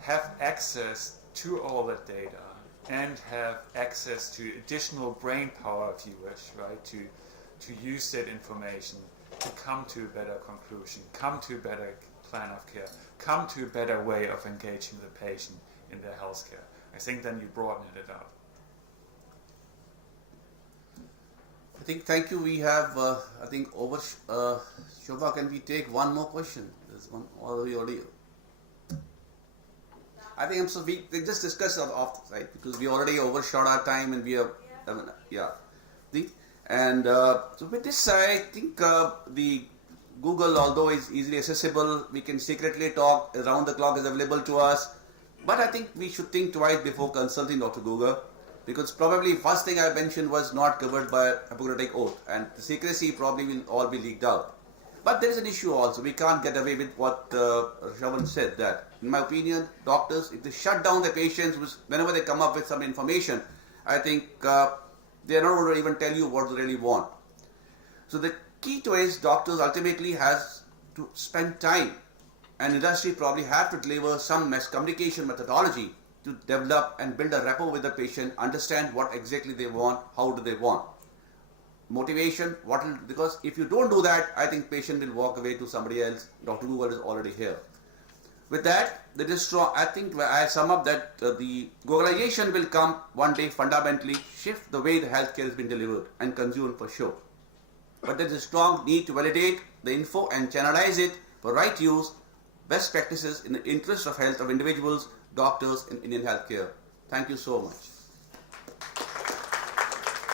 have access to all that data and have access to additional brain power, if you wish, right, to use that information to come to a better conclusion, come to a better plan of care, come to a better way of engaging the patient in their health care. I think then you broaden it out. Thank you. We have, Shobha, can we take one more question? There's one already. I think we just discussed off, right? Because we already overshot our time and we are, so with this, I think the Google, although is easily accessible, we can secretly talk, around the clock is available to us. But I think we should think twice before consulting Dr. Google, because probably first thing I mentioned was not covered by Hippocratic oath, and the secrecy probably will all be leaked out. But there is an issue also. We can't get away with what Shravan said, that in my opinion, doctors, if they shut down the patients whenever they come up with some information, I think they are not going to even tell you what they really want. So the key to it is doctors ultimately has to spend time, and industry probably have to deliver some mass communication methodology to develop and build a rapport with the patient, understand what exactly they want, how do they want. Motivation, because if you don't do that, I think patient will walk away to somebody else. Dr. Google is already here. With that, that is strong. I think I sum up that the Googlization will come one day, fundamentally shift the way the healthcare has been delivered and consumed for sure. But there is a strong need to validate the info and channelize it for right use, best practices in the interest of health of individuals, doctors in Indian healthcare. Thank you so much.